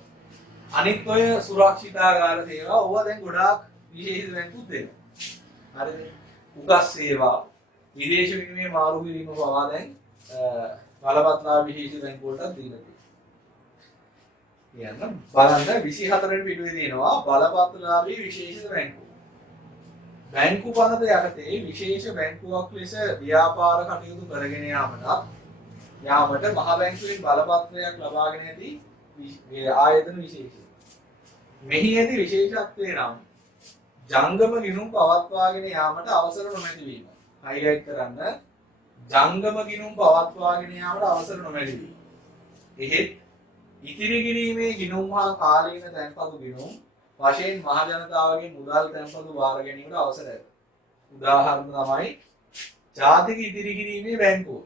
අනිත් ඔය සුරක්ෂිතාගාර සේවා ඕවා දැන් ගොඩාක් විශේෂිත බැංකුත් දෙනවා. හරිද? උගස් සේවා, විදේශ විනිමය මාරු කිරීම පවා දැන් බලපත්ලාභී විශේෂිත බැංකුවලට දීලා තියෙනවා. කියන්න බලන්න 24 වෙනි පිටුවේ තියෙනවා බලපත්ලාභී විශේෂිත බැංකුව. බැංකු පනත යටතේ විශේෂ බැංකුවක් ලෙස ව්‍යාපාර කටයුතු කරගෙන යාමට මහ බැංකුවෙන් බලපත්‍රයක් ලබාගෙන ඇති ආයතන විශේෂය. මෙහි ඇති විශේෂත්වය නම් ජංගම ගිණුම් පවත්වාගෙන යාමට අවසර නොමැති වීම. හයිලයිට් කරන්න ජංගම ගිණුම් පවත්වාගෙන යාමට අවසර නොමැති වීම. එහෙත් ඉතිරි කිරීමේ ගිණුම් හා කාලීන තැන්පතු ගිණුම් වශයෙන් මහ ජනතාවගේ මුදල් තැන්පතු වාර ගැනීමට අවසර ඇත. උදාහරණ තමයි ජාතික ඉදිරි කිරීමේ බැංකුව.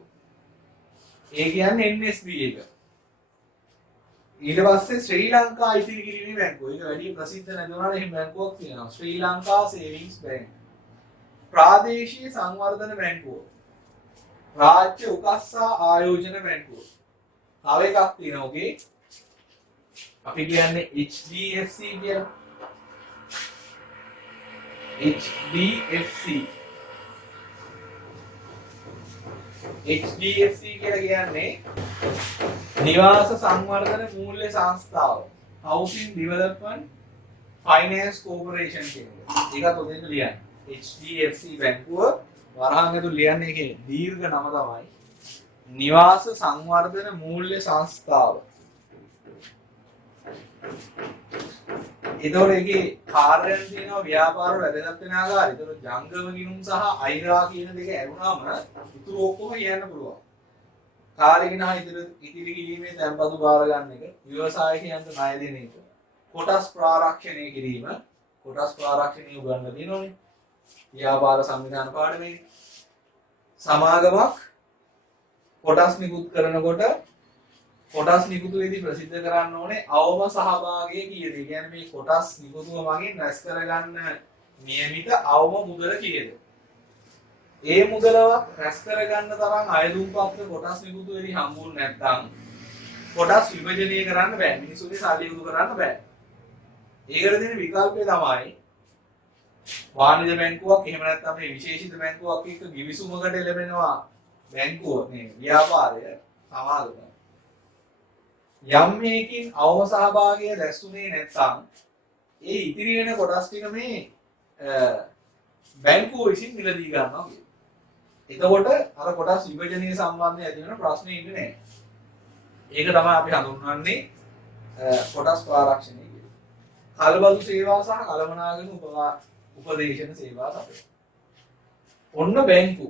ඒ කියන්නේ NSB එක. ඊට පස්සේ ශ්‍රී ලංකා ඉතිරි කිරීමේ බැංකුව. ඒක වැඩි ප්‍රසිද්ධ නැති වුණාට එහෙම බැංකුවක් තියෙනවා. ශ්‍රී ලංකා සේවිංස් බැංක්. ප්‍රාදේශීය සංවර්ධන බැංකුව. රාජ්‍ය උකස්සා ආයෝජන බැංකුව. තව එකක් තියෙනවා ඔකේ. අපි කියන්නේ HDFC කියලා. HDFC කියලා කියන්නේ නිවාස සංවර්ධන මූල්‍ය සංස්ථාව. Housing Development Finance Corporation කියන්නේ. ඒකත් ඔතෙන් ලියන්න. HDFC බැංකුව වරහන් ඇතුළේ ලියන්නේ ඒකේ දීර්ඝ නම තමයි නිවාස සංවර්ධන මූල්‍ය සංස්ථාව. ඒතකොට ඒකේ කාර්යයන් තියෙනවා ව්‍යාපාර වැදගත් වෙන ආකාරය. ඒතකොට ජංගම ගිණුම් සහ අයිරා කියන දෙක ඇරුණාම ඉතුරු ඔක්කොම කියන්න පුළුවන්. කාර්යගෙන ඉතිරි කිරීමේ තැන්පතු බාර ගන්න එක, ව්‍යවසායකයන්ට ණය දෙන එක, කොටස් ප්‍රාරක්ෂණය කිරීම, කොටස් ප්‍රාරක්ෂණය උගන්වලා තියෙනවනේ. ව්‍යාපාර සංවිධාන පාඩමේ සමාගමක් කොටස් නිකුත් කරනකොට කොටස් නිකුතුවේදී ප්‍රසිද්ධ කරන්න ඕනේ අවම සහභාගය කීයද? ඒ කියන්නේ මේ කොටස් නිකුතුව මගින් රැස් කරගන්න නියමිත අවම මුදල කීයද? ඒ මුදලවත් රැස් කරගන්න තරම් අයදුම්පත්ත කොටස් නිකුතුවේදී හම්බුනේ නැත්නම් කොටස් විභජනය කරන්න බෑ. මිනිසුන්ගේ සල්ලි එකතු කරන්න බෑ. ඒකට දෙන විකල්පය තමයි වාණිජ බැංකුවක් එහෙම නැත්නම් මේ විශේෂිත බැංකුවක් එක්ක ගිවිසුමකට එළඹෙනවා බැංකුව මේ ව්‍යාපාරය සමාගම. යම් මේකින් අවම සහභාගය දැස්සුනේ නැත්නම් ඒ ඉතිරි වෙන කොටස් ටික මේ බැංකුව විසින් මිලදී ගන්නවා කියනවා. එතකොට අර කොටස් විභජනයේ සම්බන්ධයෙන් ඇති වෙන ප්‍රශ්නේ ඉන්නේ නැහැ. ඒක තමයි අපි හඳුන්වන්නේ කොටස් ප්‍රාරක්ෂණය කියලා. කලබලු සේවා සහ කළමනාකරන උපදේශන සේවා තමයි. ඔන්න බැංකු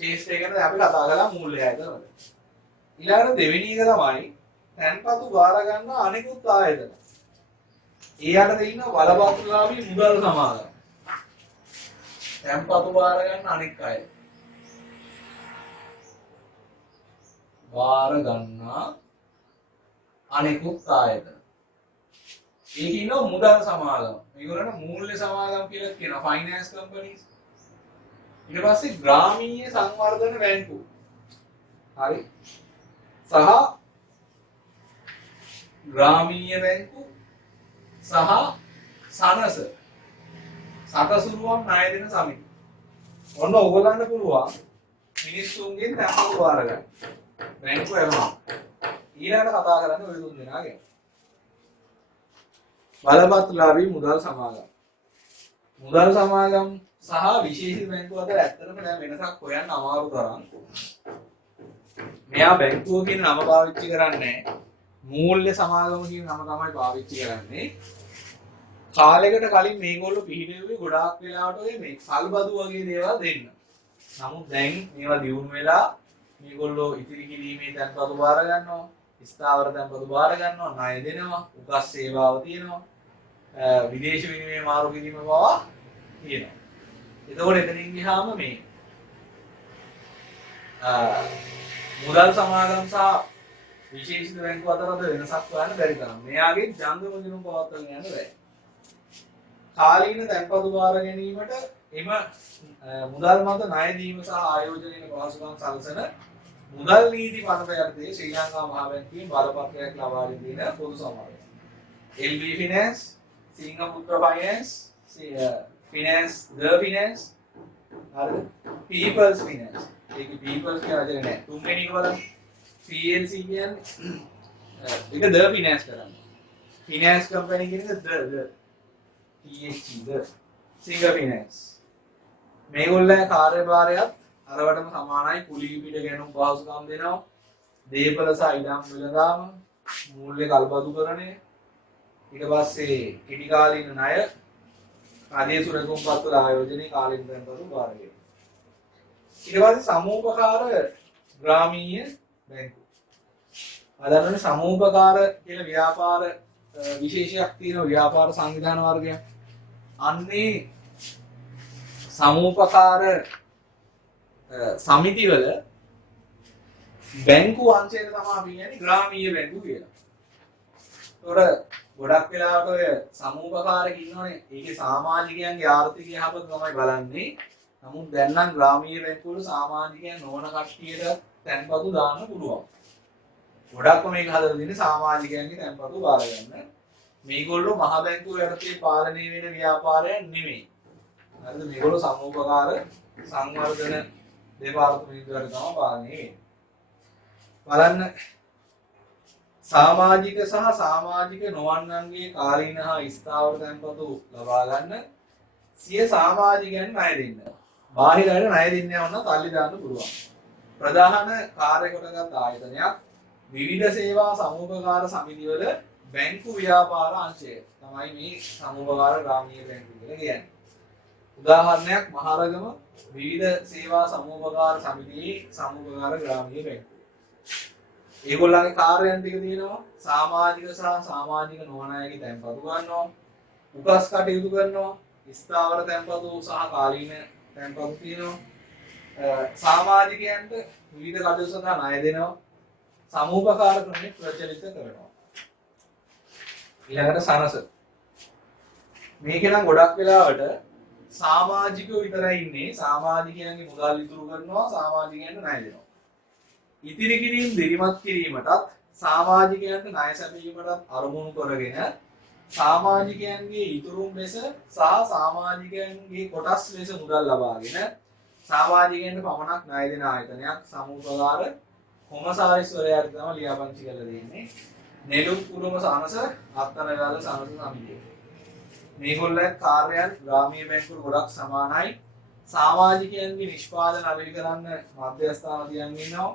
ශේෂ්ත්‍රය ගැන අපි කතා කළා මූල්‍යය කරනකොට. ඊළඟට දෙවෙනි එක තමයි තැන්පතු බාර ගන්න අනෙකුත් ආයතන. ඒ යටතේ ඉන්න බලපත්‍රලාභී මුදල් සමාගම්. තැන්පතු බාර ගන්න අනෙක් අය. බාර ගන්න අනෙකුත් ආයතන. ඒක ඉන්න මුදල් සමාගම්. මේගොල්ලන්ට මූල්‍ය සමාගම් කියලා කියනවා ෆයිනෑන්ස් කම්පනීස්. ඊට පස්සේ ග්‍රාමීය සංවර්ධන බැංකු. හරි. සහ ග්‍රාමීය බැංකු සහ සනස සකසුරුවම් ණය දෙන සමිති. ඔන්න ඕගොල්ලන්ට පුළුවන් මිනිස්සුන්ගෙන් තැන්පතු බාර ගන්න. බැංකුව යනවා. ඊළඟට කතා කරන්නේ ඔය තුන් දෙනා ගැන. බලපත්‍රලාභී මුදල් සමාගම්. මුදල් සමාගම් සහ විශේෂිත බැංකුව අතර ඇත්තටම දැන් වෙනසක් හොයන්න අමාරු තරම්. මෙයා බැංකුව කියන නම පාවිච්චි කරන්නේ මූල්‍ය සමාගම කියන නම තමයි පාවිච්චි කරන්නේ. කාලයකට කලින් මේගොල්ලෝ පිළිහෙව්වේ ගොඩාක් වෙලාවට ඔය මේ සල්බදු වගේ දේවල් දෙන්න. නමුත් දැන් මේවා දියුණු වෙලා මේගොල්ලෝ ඉතිරි කිරීමේ තැන්පතු බාර ගන්නවා, ස්ථාවර තැන්පතු බාර ගන්නවා, ණය දෙනවා, උකස් සේවාව තියෙනවා, විදේශ විනිමය මාරු කිරීම පවා තියෙනවා. එතකොට එතනින් ගියාම මේ මුදල් සමාගම් සහ විශේෂිත බැංකුව අතර වෙනසක් හොයන්න බැරි තරම්. මෙයාගේ ජංගම දිනුම් පවත්වාගෙන යන්න බැහැ. කාලීන තැන්පතු බාර ගැනීමට එම මුදල් මත ණය දීම සහ ආයෝජනයේ පහසුකම් සලසන මුදල් නීති පනත යටතේ ශ්‍රී ලංකා මහා බැංකුවෙන් බලපත්‍රයක් ලබා දෙන පොදු සමාගම. LB Finance, Singapore Finance, Finance, The Finance, හරිද? People's Finance. ඒක People's කියන වචනේ නෑ. තුන්වෙනි එක බලන්න. PLC කියන්නේ ඒක The Finance කරන්නේ. Finance company කියන එක The THG The Singapore Finance. මේගොල්ලන්ගේ කාර්යභාරයත් අරවටම සමානයි. කුලී පිට ගැනුම් පහසුකම් දෙනවා. දේපල සහ ඉඩම් වෙළඳාම, මූල්‍ය කල්බදු කරණය, ඊට පස්සේ කෙටි කාලීන ණය, ආදී සුරකුම් පත්වල ආයෝජනයේ කාලීන තැන්පතු බාර ගැනීම. ඊට පස්සේ සමූපකාර ග්‍රාමීය බැංකු. අදන්නේ සමූපකාර කියලා ව්‍යාපාර විශේෂයක් තියෙන ව්‍යාපාර සංවිධාන වර්ගයක්. අන්නේ සමූපකාර සමිතිවල බැංකු අංශයට තමයි අපි කියන්නේ ග්‍රාමීය බැංකු කියලා. ඒතකොට ගොඩක් වෙලාවට ඔය සමූපකාරක ඉන්නෝනේ. ඒකේ සමාජිකයන්ගේ ආර්ථිකය යහපත තමයි බලන්නේ. නමුත් දැන් නම් ග්‍රාමීය බැංකු වල සමාජිකයන් නොවන කට්ටියට තැන්පතු දාන්න පුළුවන්. ගොඩක්ම මේක හදලා දෙන්නේ සමාජිකයන්ගේ තැන්පතු බාර ගන්න. මේගොල්ලෝ මහ බැංකුව යටතේ පාලනය වෙන ව්‍යාපාරයක් නෙමෙයි. හරිද? මේගොල්ලෝ සමූපකාර සංවර්ධන දෙපාර්තමේන්තුවට තමයි පාලනය වෙන්නේ. බලන්න සමාජික සහ සමාජික නොවන්නන්ගේ කාලීන හා ස්ථාවර තැන්පතු ලබා ගන්න සිය සමාජිකයන් ණය දෙන්න. බාහිර අයට ණය දෙන්න යවන්න තල්ලි දාන්න පුළුවන්. ප්‍රධාන කාර්ය කොටගත් ආයතනයක් විවිධ සේවා සමූපකාර සමිතිවල බැංකු ව්‍යාපාර අංශය තමයි මේ සමූපකාර ග්‍රාමීය බැංකුව කියලා කියන්නේ. උදාහරණයක් මහරගම විවිධ සේවා සමූපකාර සමිතියේ සමූපකාර ග්‍රාමීය බැංකුව. ඒගොල්ලන්ගේ කාර්යයන් ටික තියෙනවා සමාජික සහ සමාජික නොවන අයගේ තැන්පතු ගන්නවා, උකස් කටයුතු කරනවා, ස්ථාවර තැන්පතු සහ කාලීන තැන්පතු තියෙනවා. සමාජිකයන්ට විවිධ කටයුතු සඳහා ණය දෙනවා, සමූපකාර ක්‍රමය ප්‍රචලිත කරනවා. ඊළඟට සනස. මේක නම් ගොඩක් වෙලාවට සමාජිකයෝ විතරයි ඉන්නේ. සමාජිකයන්ගේ මුදල් ඉතුරු කරනවා, සමාජිකයන්ට ණය දෙනවා. ඉතිරි කිරීම දිරිමත් කිරීමටත් සමාජිකයන්ට ණය සැපයීමටත් අරමුණු කරගෙන සමාජිකයන්ගේ ඉතුරුම් ලෙස සහ සමාජිකයන්ගේ කොටස් ලෙස මුදල් ලබාගෙන සමාජිකයන්ට පමණක් ණය දෙන ආයතනයක් සමූපකාර කොමසාරිස්වරයාට තමයි ලියාපදිංචි කරලා දෙන්නේ. නෙළුම් කුරුම සනස අත්තනගාල සනස සමිතිය. මේගොල්ලේ කාර්යයන් ග්‍රාමීය බැංකුවල ගොඩක් සමානයි. සමාජිකයන්ගේ නිෂ්පාදන අලෙවි කරන්න මධ්‍යස්ථාන තියන් ඉන්නවා.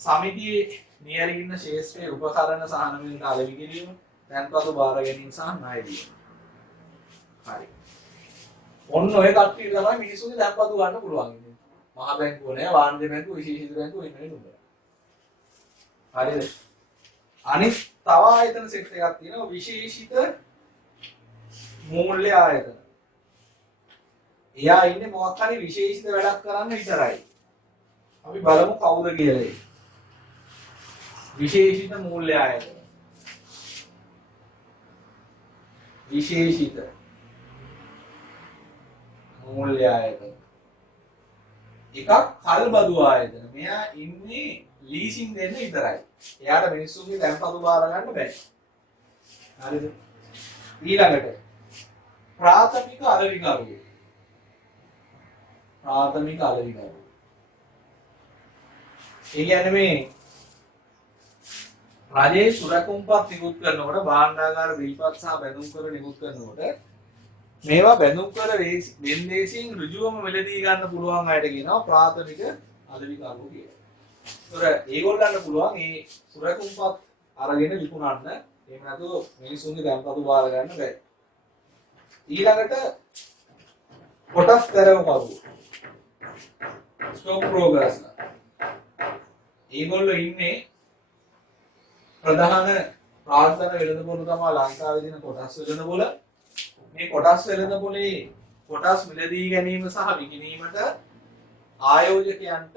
සමිතියේ නියැලී ඉන්න ශේෂ්ත්‍රයේ උපකරණ සහන වෙන අලෙවි කිරීම, දැන්පතු බාර ගැනීම සහ ණය දීම. හරි. ඔන්න ඔය කට්ටිය තමයි මිනිස්සුන්ගේ දැන්පතු ගන්න පුළුවන් ඉන්නේ. මහා බැංකුව නෑ, වාණිජ්‍ය බැංකුව, විශේෂිත බැංකුව ඉන්නේ නුඹ. හරිද? අනිත් තව ආයතන සෙට් එකක් තියෙනවා විශේෂිත මූල්‍ය ආයතන. එයා ඉන්නේ මොකක් හරි විශේෂිත වැඩක් කරන්න විතරයි. අපි බලමු කවුද කියලා. විශේෂිත මූල්‍ය ආයතන. විශේෂිත මූල්‍ය ආයතන. එකක් කල්බදු ආයතන. මෙයා ඉන්නේ ලීසින් දෙන්න විතරයි. එයාට මිනිස්සුන්ගේ තැන්පතු බාර ගන්න බෑ. හරිද? ඊළඟට ප්‍රාථමික අලෙවිකරුවෝ. ප්‍රාථමික අලෙවිකරුවෝ. ඒ කියන්නේ මේ රජයේ සුරකුම්පත් නිකුත් කරනකොට භාණ්ඩාගාර විල්පත් සහ බැඳුම් කර නිකුත් කරනකොට මේවා බැඳුම් කර වෙන්දේසින් ඍජුවම මෙලදී ගන්න පුළුවන් අයට කියනවා ප්‍රාථමික අලෙවිකරුවෝ කියලා. ඒතර ඒගොල්ලන්ට පුළුවන් මේ සුරකුම්පත් අරගෙන විකුණන්න. එහෙම නැතුව මිනිස්සුන්ගේ දැන්පතු බාර ගන්න බෑ. ඊළඟට කොටස් තරවකරුවෝ. ස්ටොක් බ්‍රෝකර්ස්ලා. ඒගොල්ලෝ ඉන්නේ ප්‍රධාන ප්‍රාන්තන වෙළඳපොළ තමයි ලංකාවේ තියෙන කොටස් වෙළඳපොළ. මේ කොටස් වෙළඳපොළේ කොටස් මිලදී ගැනීම සහ විකිණීමට ආයෝජකයන්ට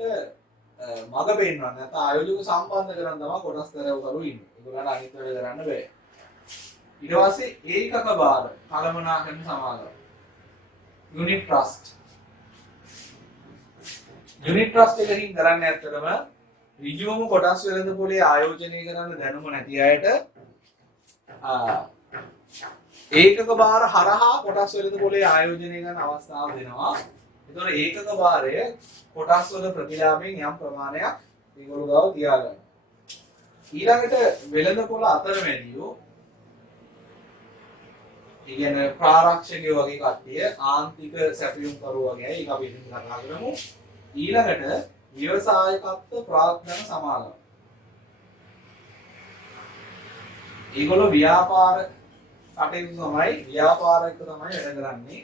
මඟ පෙන්වන්න නැත්නම් ආයෝජක සම්බන්ධ කරන් තමයි කොටස් තරවකරුවෝ ඉන්නේ. ඒගොල්ලන්ට අනිත් වැඩ කරන්න බෑ. ඊට පස්සේ ඒකක බාර කළමනාකරන සමාගම. Unit trust. යුනිට් ට්‍රස්ට් එකකින් කරන්නේ ඇත්තටම ඍජුවම කොටස් වෙළඳපොළේ ආයෝජනය කරන්න දැනුම නැති අයට ඒකක බාර හරහා කොටස් වෙළඳපොළේ ආයෝජනය කරන අවස්ථාව දෙනවා. ඒතකොට ඒකක බාරය කොටස් වල ප්‍රතිලාභයෙන් යම් ප්‍රමාණයක් ඒගොල්ලෝ ගාව තියාගන්න. ඊළඟට වෙළඳපොළ අතරමැදියෝ ඒ කියන්නේ ප්‍රාරක්ෂකයෝ වගේ කට්ටිය ආන්තික සැපයුම් කරුවෝ වගේ ඒක අපි ඉතින් කතා කරමු. ඊළඟට ව්‍යවසායකත්ව ප්‍රාග්ධන සමාගම. ඒගොල්ලෝ ව්‍යාපාර කටයුතු තමයි ව්‍යාපාරික තමයි වැඩ කරන්නේ.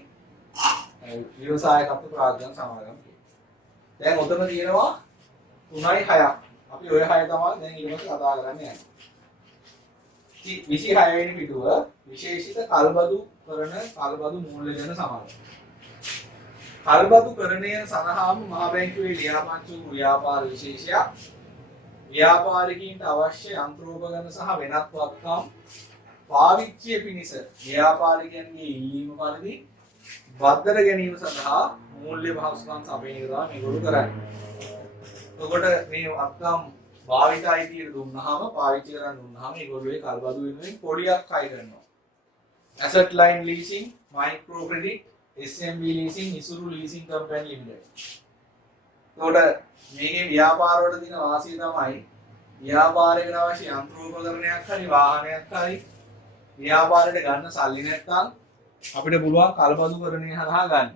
ව්‍යවසායකත්ව ප්‍රාග්ධන සමාගම. දැන් උතන තියෙනවා 3යි 6ක්. අපි ওই 6 තමයි දැන් ඊළඟට කතා කරන්නේ. 26 වෙනි පිටුව විශේෂිත කල්බදු කරන කල්බදු මූල්‍යජන සමාගම. කල්බදු කරණය සඳහාම මහ බැංකුවේ ලියාපදිංචි වූ ව්‍යාපාර විශේෂයක් ව්‍යාපාරිකයින්ට අවශ්‍ය යන්ත්‍රෝපකරණ සහ වෙනත් වත්කම් පාවිච්චිය පිණිස ව්‍යාපාරිකයන්ගේ ඉල්ලීම පරිදි බද්දර ගැනීම සඳහා මූල්‍ය පහසුකම් සපයන එක තමයි මේගොල්ලෝ කරන්නේ. එතකොට මේ වත්කම් භාවිතයි කියලා දුන්නාම පාවිච්චි කරන්න දුන්නාම ඒගොල්ලෝ ඒ කල්බදු වෙනුවෙන් පොඩියක් අය කරනවා. asset line leasing, micro credit, SMB leasing, ඉසුරු leasing company limited. එතකොට මේකේ ව්‍යාපාර වල තියෙන වාසිය තමයි ව්‍යාපාරයකට අවශ්‍ය යන්ත්‍රෝපකරණයක් හරි වාහනයක් හරි ව්‍යාපාරයට ගන්න සල්ලි නැත්නම් අපිට පුළුවන් කල්බදු කරණය හරහා ගන්න.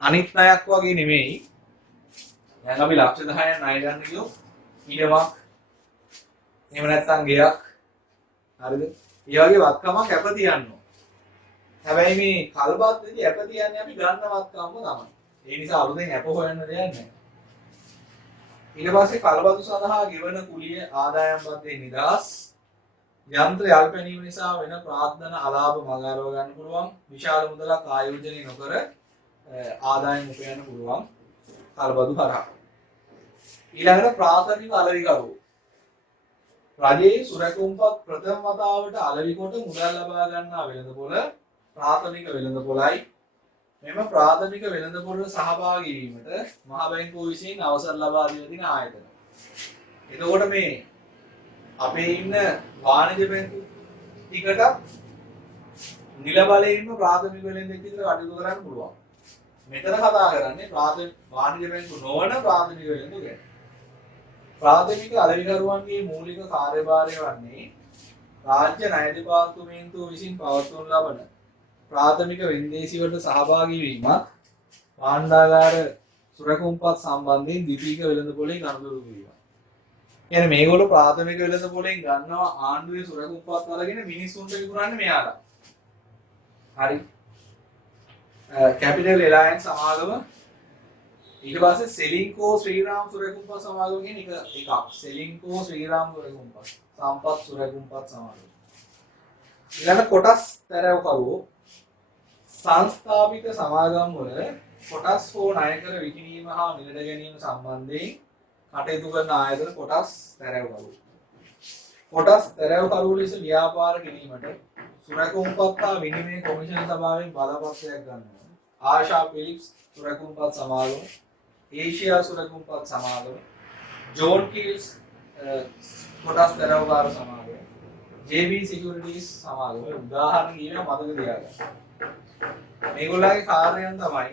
අනිත් ණයක් වගේ නෙමෙයි. දැන් අපි ලක්ෂ 10ක් ණය ගන්න කියමු. ඊටමක් එහෙම නැත්නම් ගෙයක්. හරිද? ඒ වගේ වත්කමක් අප තියන්න. හැබැයි මේ කල්බද්දේදී අප තියන්නේ අපි ගන්න වත්කම තමයි. ඒ නිසා අලුතෙන් අප හොයන්න දෙයක් නැහැ. ඊට පස්සේ කල්බදු සඳහා ගෙවන කුලිය ආදායම් බද්දේ නිදහස්. යන්ත්‍ර යල්පැනීම නිසා වෙන ප්‍රාර්ථන අලාභ මගහරව ගන්න පුළුවන්. විශාල මුදලක් ආයෝජනය නොකර ආදායම් උපයන්න පුළුවන් කල්බදු හරහා. ඊළඟට ප්‍රාථමික අලෙවිකරු. රජයේ සුරැකුම්පත් ප්‍රථම වතාවට අලෙවි කොට මුදල් ලබා ගන්නා වෙළඳපොළ ප්‍රාථමික වෙළඳපොළයි. මෙම ප්‍රාථමික වෙළඳපොළට සහභාගී වීමට මහ බැංකුව විසින් අවසර ලබා දී තින ආයතන. එතකොට මේ අපේ ඉන්න වාණිජ බැංකු ටිකට නිල බලයෙන්ම ප්‍රාථමික වෙළෙන්දෙක් විතර කටයුතු කරන්න පුළුවන්. මෙතන කතා කරන්නේ වාණිජ බැංකු නොවන ප්‍රාථමික වෙළෙන්දු ගැන. ප්‍රාථමික අලෙවිකරුවන්ගේ මූලික කාර්යභාරය වන්නේ රාජ්‍ය ණය දෙපාර්තමේන්තුව විසින් පවත්වනු ලබන ප්‍රාථමික වෙන්දේසිවලට සහභාගී වීමත් භාණ්ඩාගාර සුරකුම්පත් සම්බන්ධයෙන් ද්විතීයික වෙළඳපොලේ ගනුදෙනු කිරීම. කියන්නේ මේගොල්ලෝ ප්‍රාථමික වෙළඳපොලෙන් ගන්නවා ආණ්ඩුවේ සුරකුම්පත් අරගෙන මිනිස්සුන්ට විකුණන්නේ මෙයාලා. හරි. කැපිටල් එලයන්ස් සමාගම ඊට පස්සේ සෙලින්කෝ ශ්‍රීරාම් සුරකුම්පත් සමාගම කියන එකක්. සෙලින්කෝ ශ්‍රීරාම් සුරකුම්පත් සම්පත් සුරකුම්පත් සමාගම. ඊළඟ කොටස් තරවකරුවෝ සංස්ථාපිත සමාගම් වල කොටස් හෝ ණය කර විකිණීම හා මිලට ගැනීම සම්බන්ධයෙන් කටයුතු කරන ආයතන කොටස් තරවකරුවෝ. කොටස් තරවකරුවෝ ලෙස ව්‍යාපාර කිරීමට සුරකුම්පත් හා විනිමය කොමිෂන් සභාවෙන් බලපත්‍රයක් ගන්නවා. ආශා පිලිප්ස් සුරකුම්පත් සමාගම, ඒෂියා සුරකුම්පත් සමාගම, ජෝන් කීල්ස් කොටස් තරවකාර සමාගම, JB Securities සමාගම උදාහරණ කියනවා මතක තියාගන්න. මේගොල්ලන්ගේ කාර්යයන් තමයි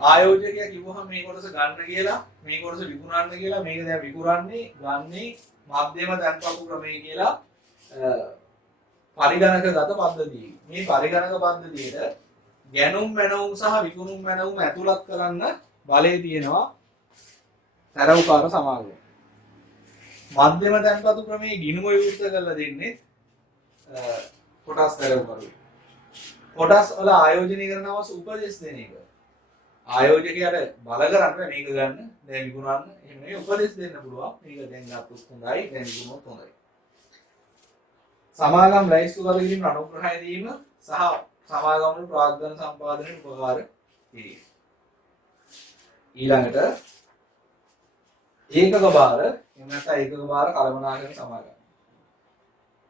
ආයෝජකයා කිව්වහම මේ කොටස ගන්න කියලා, මේ කොටස විකුණන්න කියලා, මේක දැන් විකුණන්නේ ගන්නේ මධ්‍යම තැන්පතු ක්‍රමය කියලා පරිගණකගත පද්ධතිය. මේ පරිගණක පද්ධතියට ගැනුම් මැනවුම් සහ විකුණුම් මැනවුම් ඇතුළත් කරන්න බලය තියෙනවා තරවකාර සමාගම. මධ්‍යම තැන්පතු ක්‍රමයේ ගිණුම විවෘත කරලා දෙන්නේ කොටස් තරවකරුවෝ. කොටස් වල ආයෝජනය කරන අවශ්‍ය උපදෙස් දෙන එක. ආයෝජකයාට බල කරන්න මේක ගන්න, දැන් විකුණන්න. එහෙම නෙවෙයි උපදෙස් දෙන්න පුළුවන්. මේක දැන් ගත්තොත් හොඳයි, දැන් විකුණුවොත් හොඳයි. සමාගම් ලැයිස්තු කර ගැනීම අනුග්‍රහය දීම සහ සමාගම් වල ප්‍රාග්ධන සම්පාදනයේ උපකාර කිරීම. ඊළඟට ඒකක භාර එහෙම නැත්නම් ඒකක භාර කළමනාකරන සමාගම්.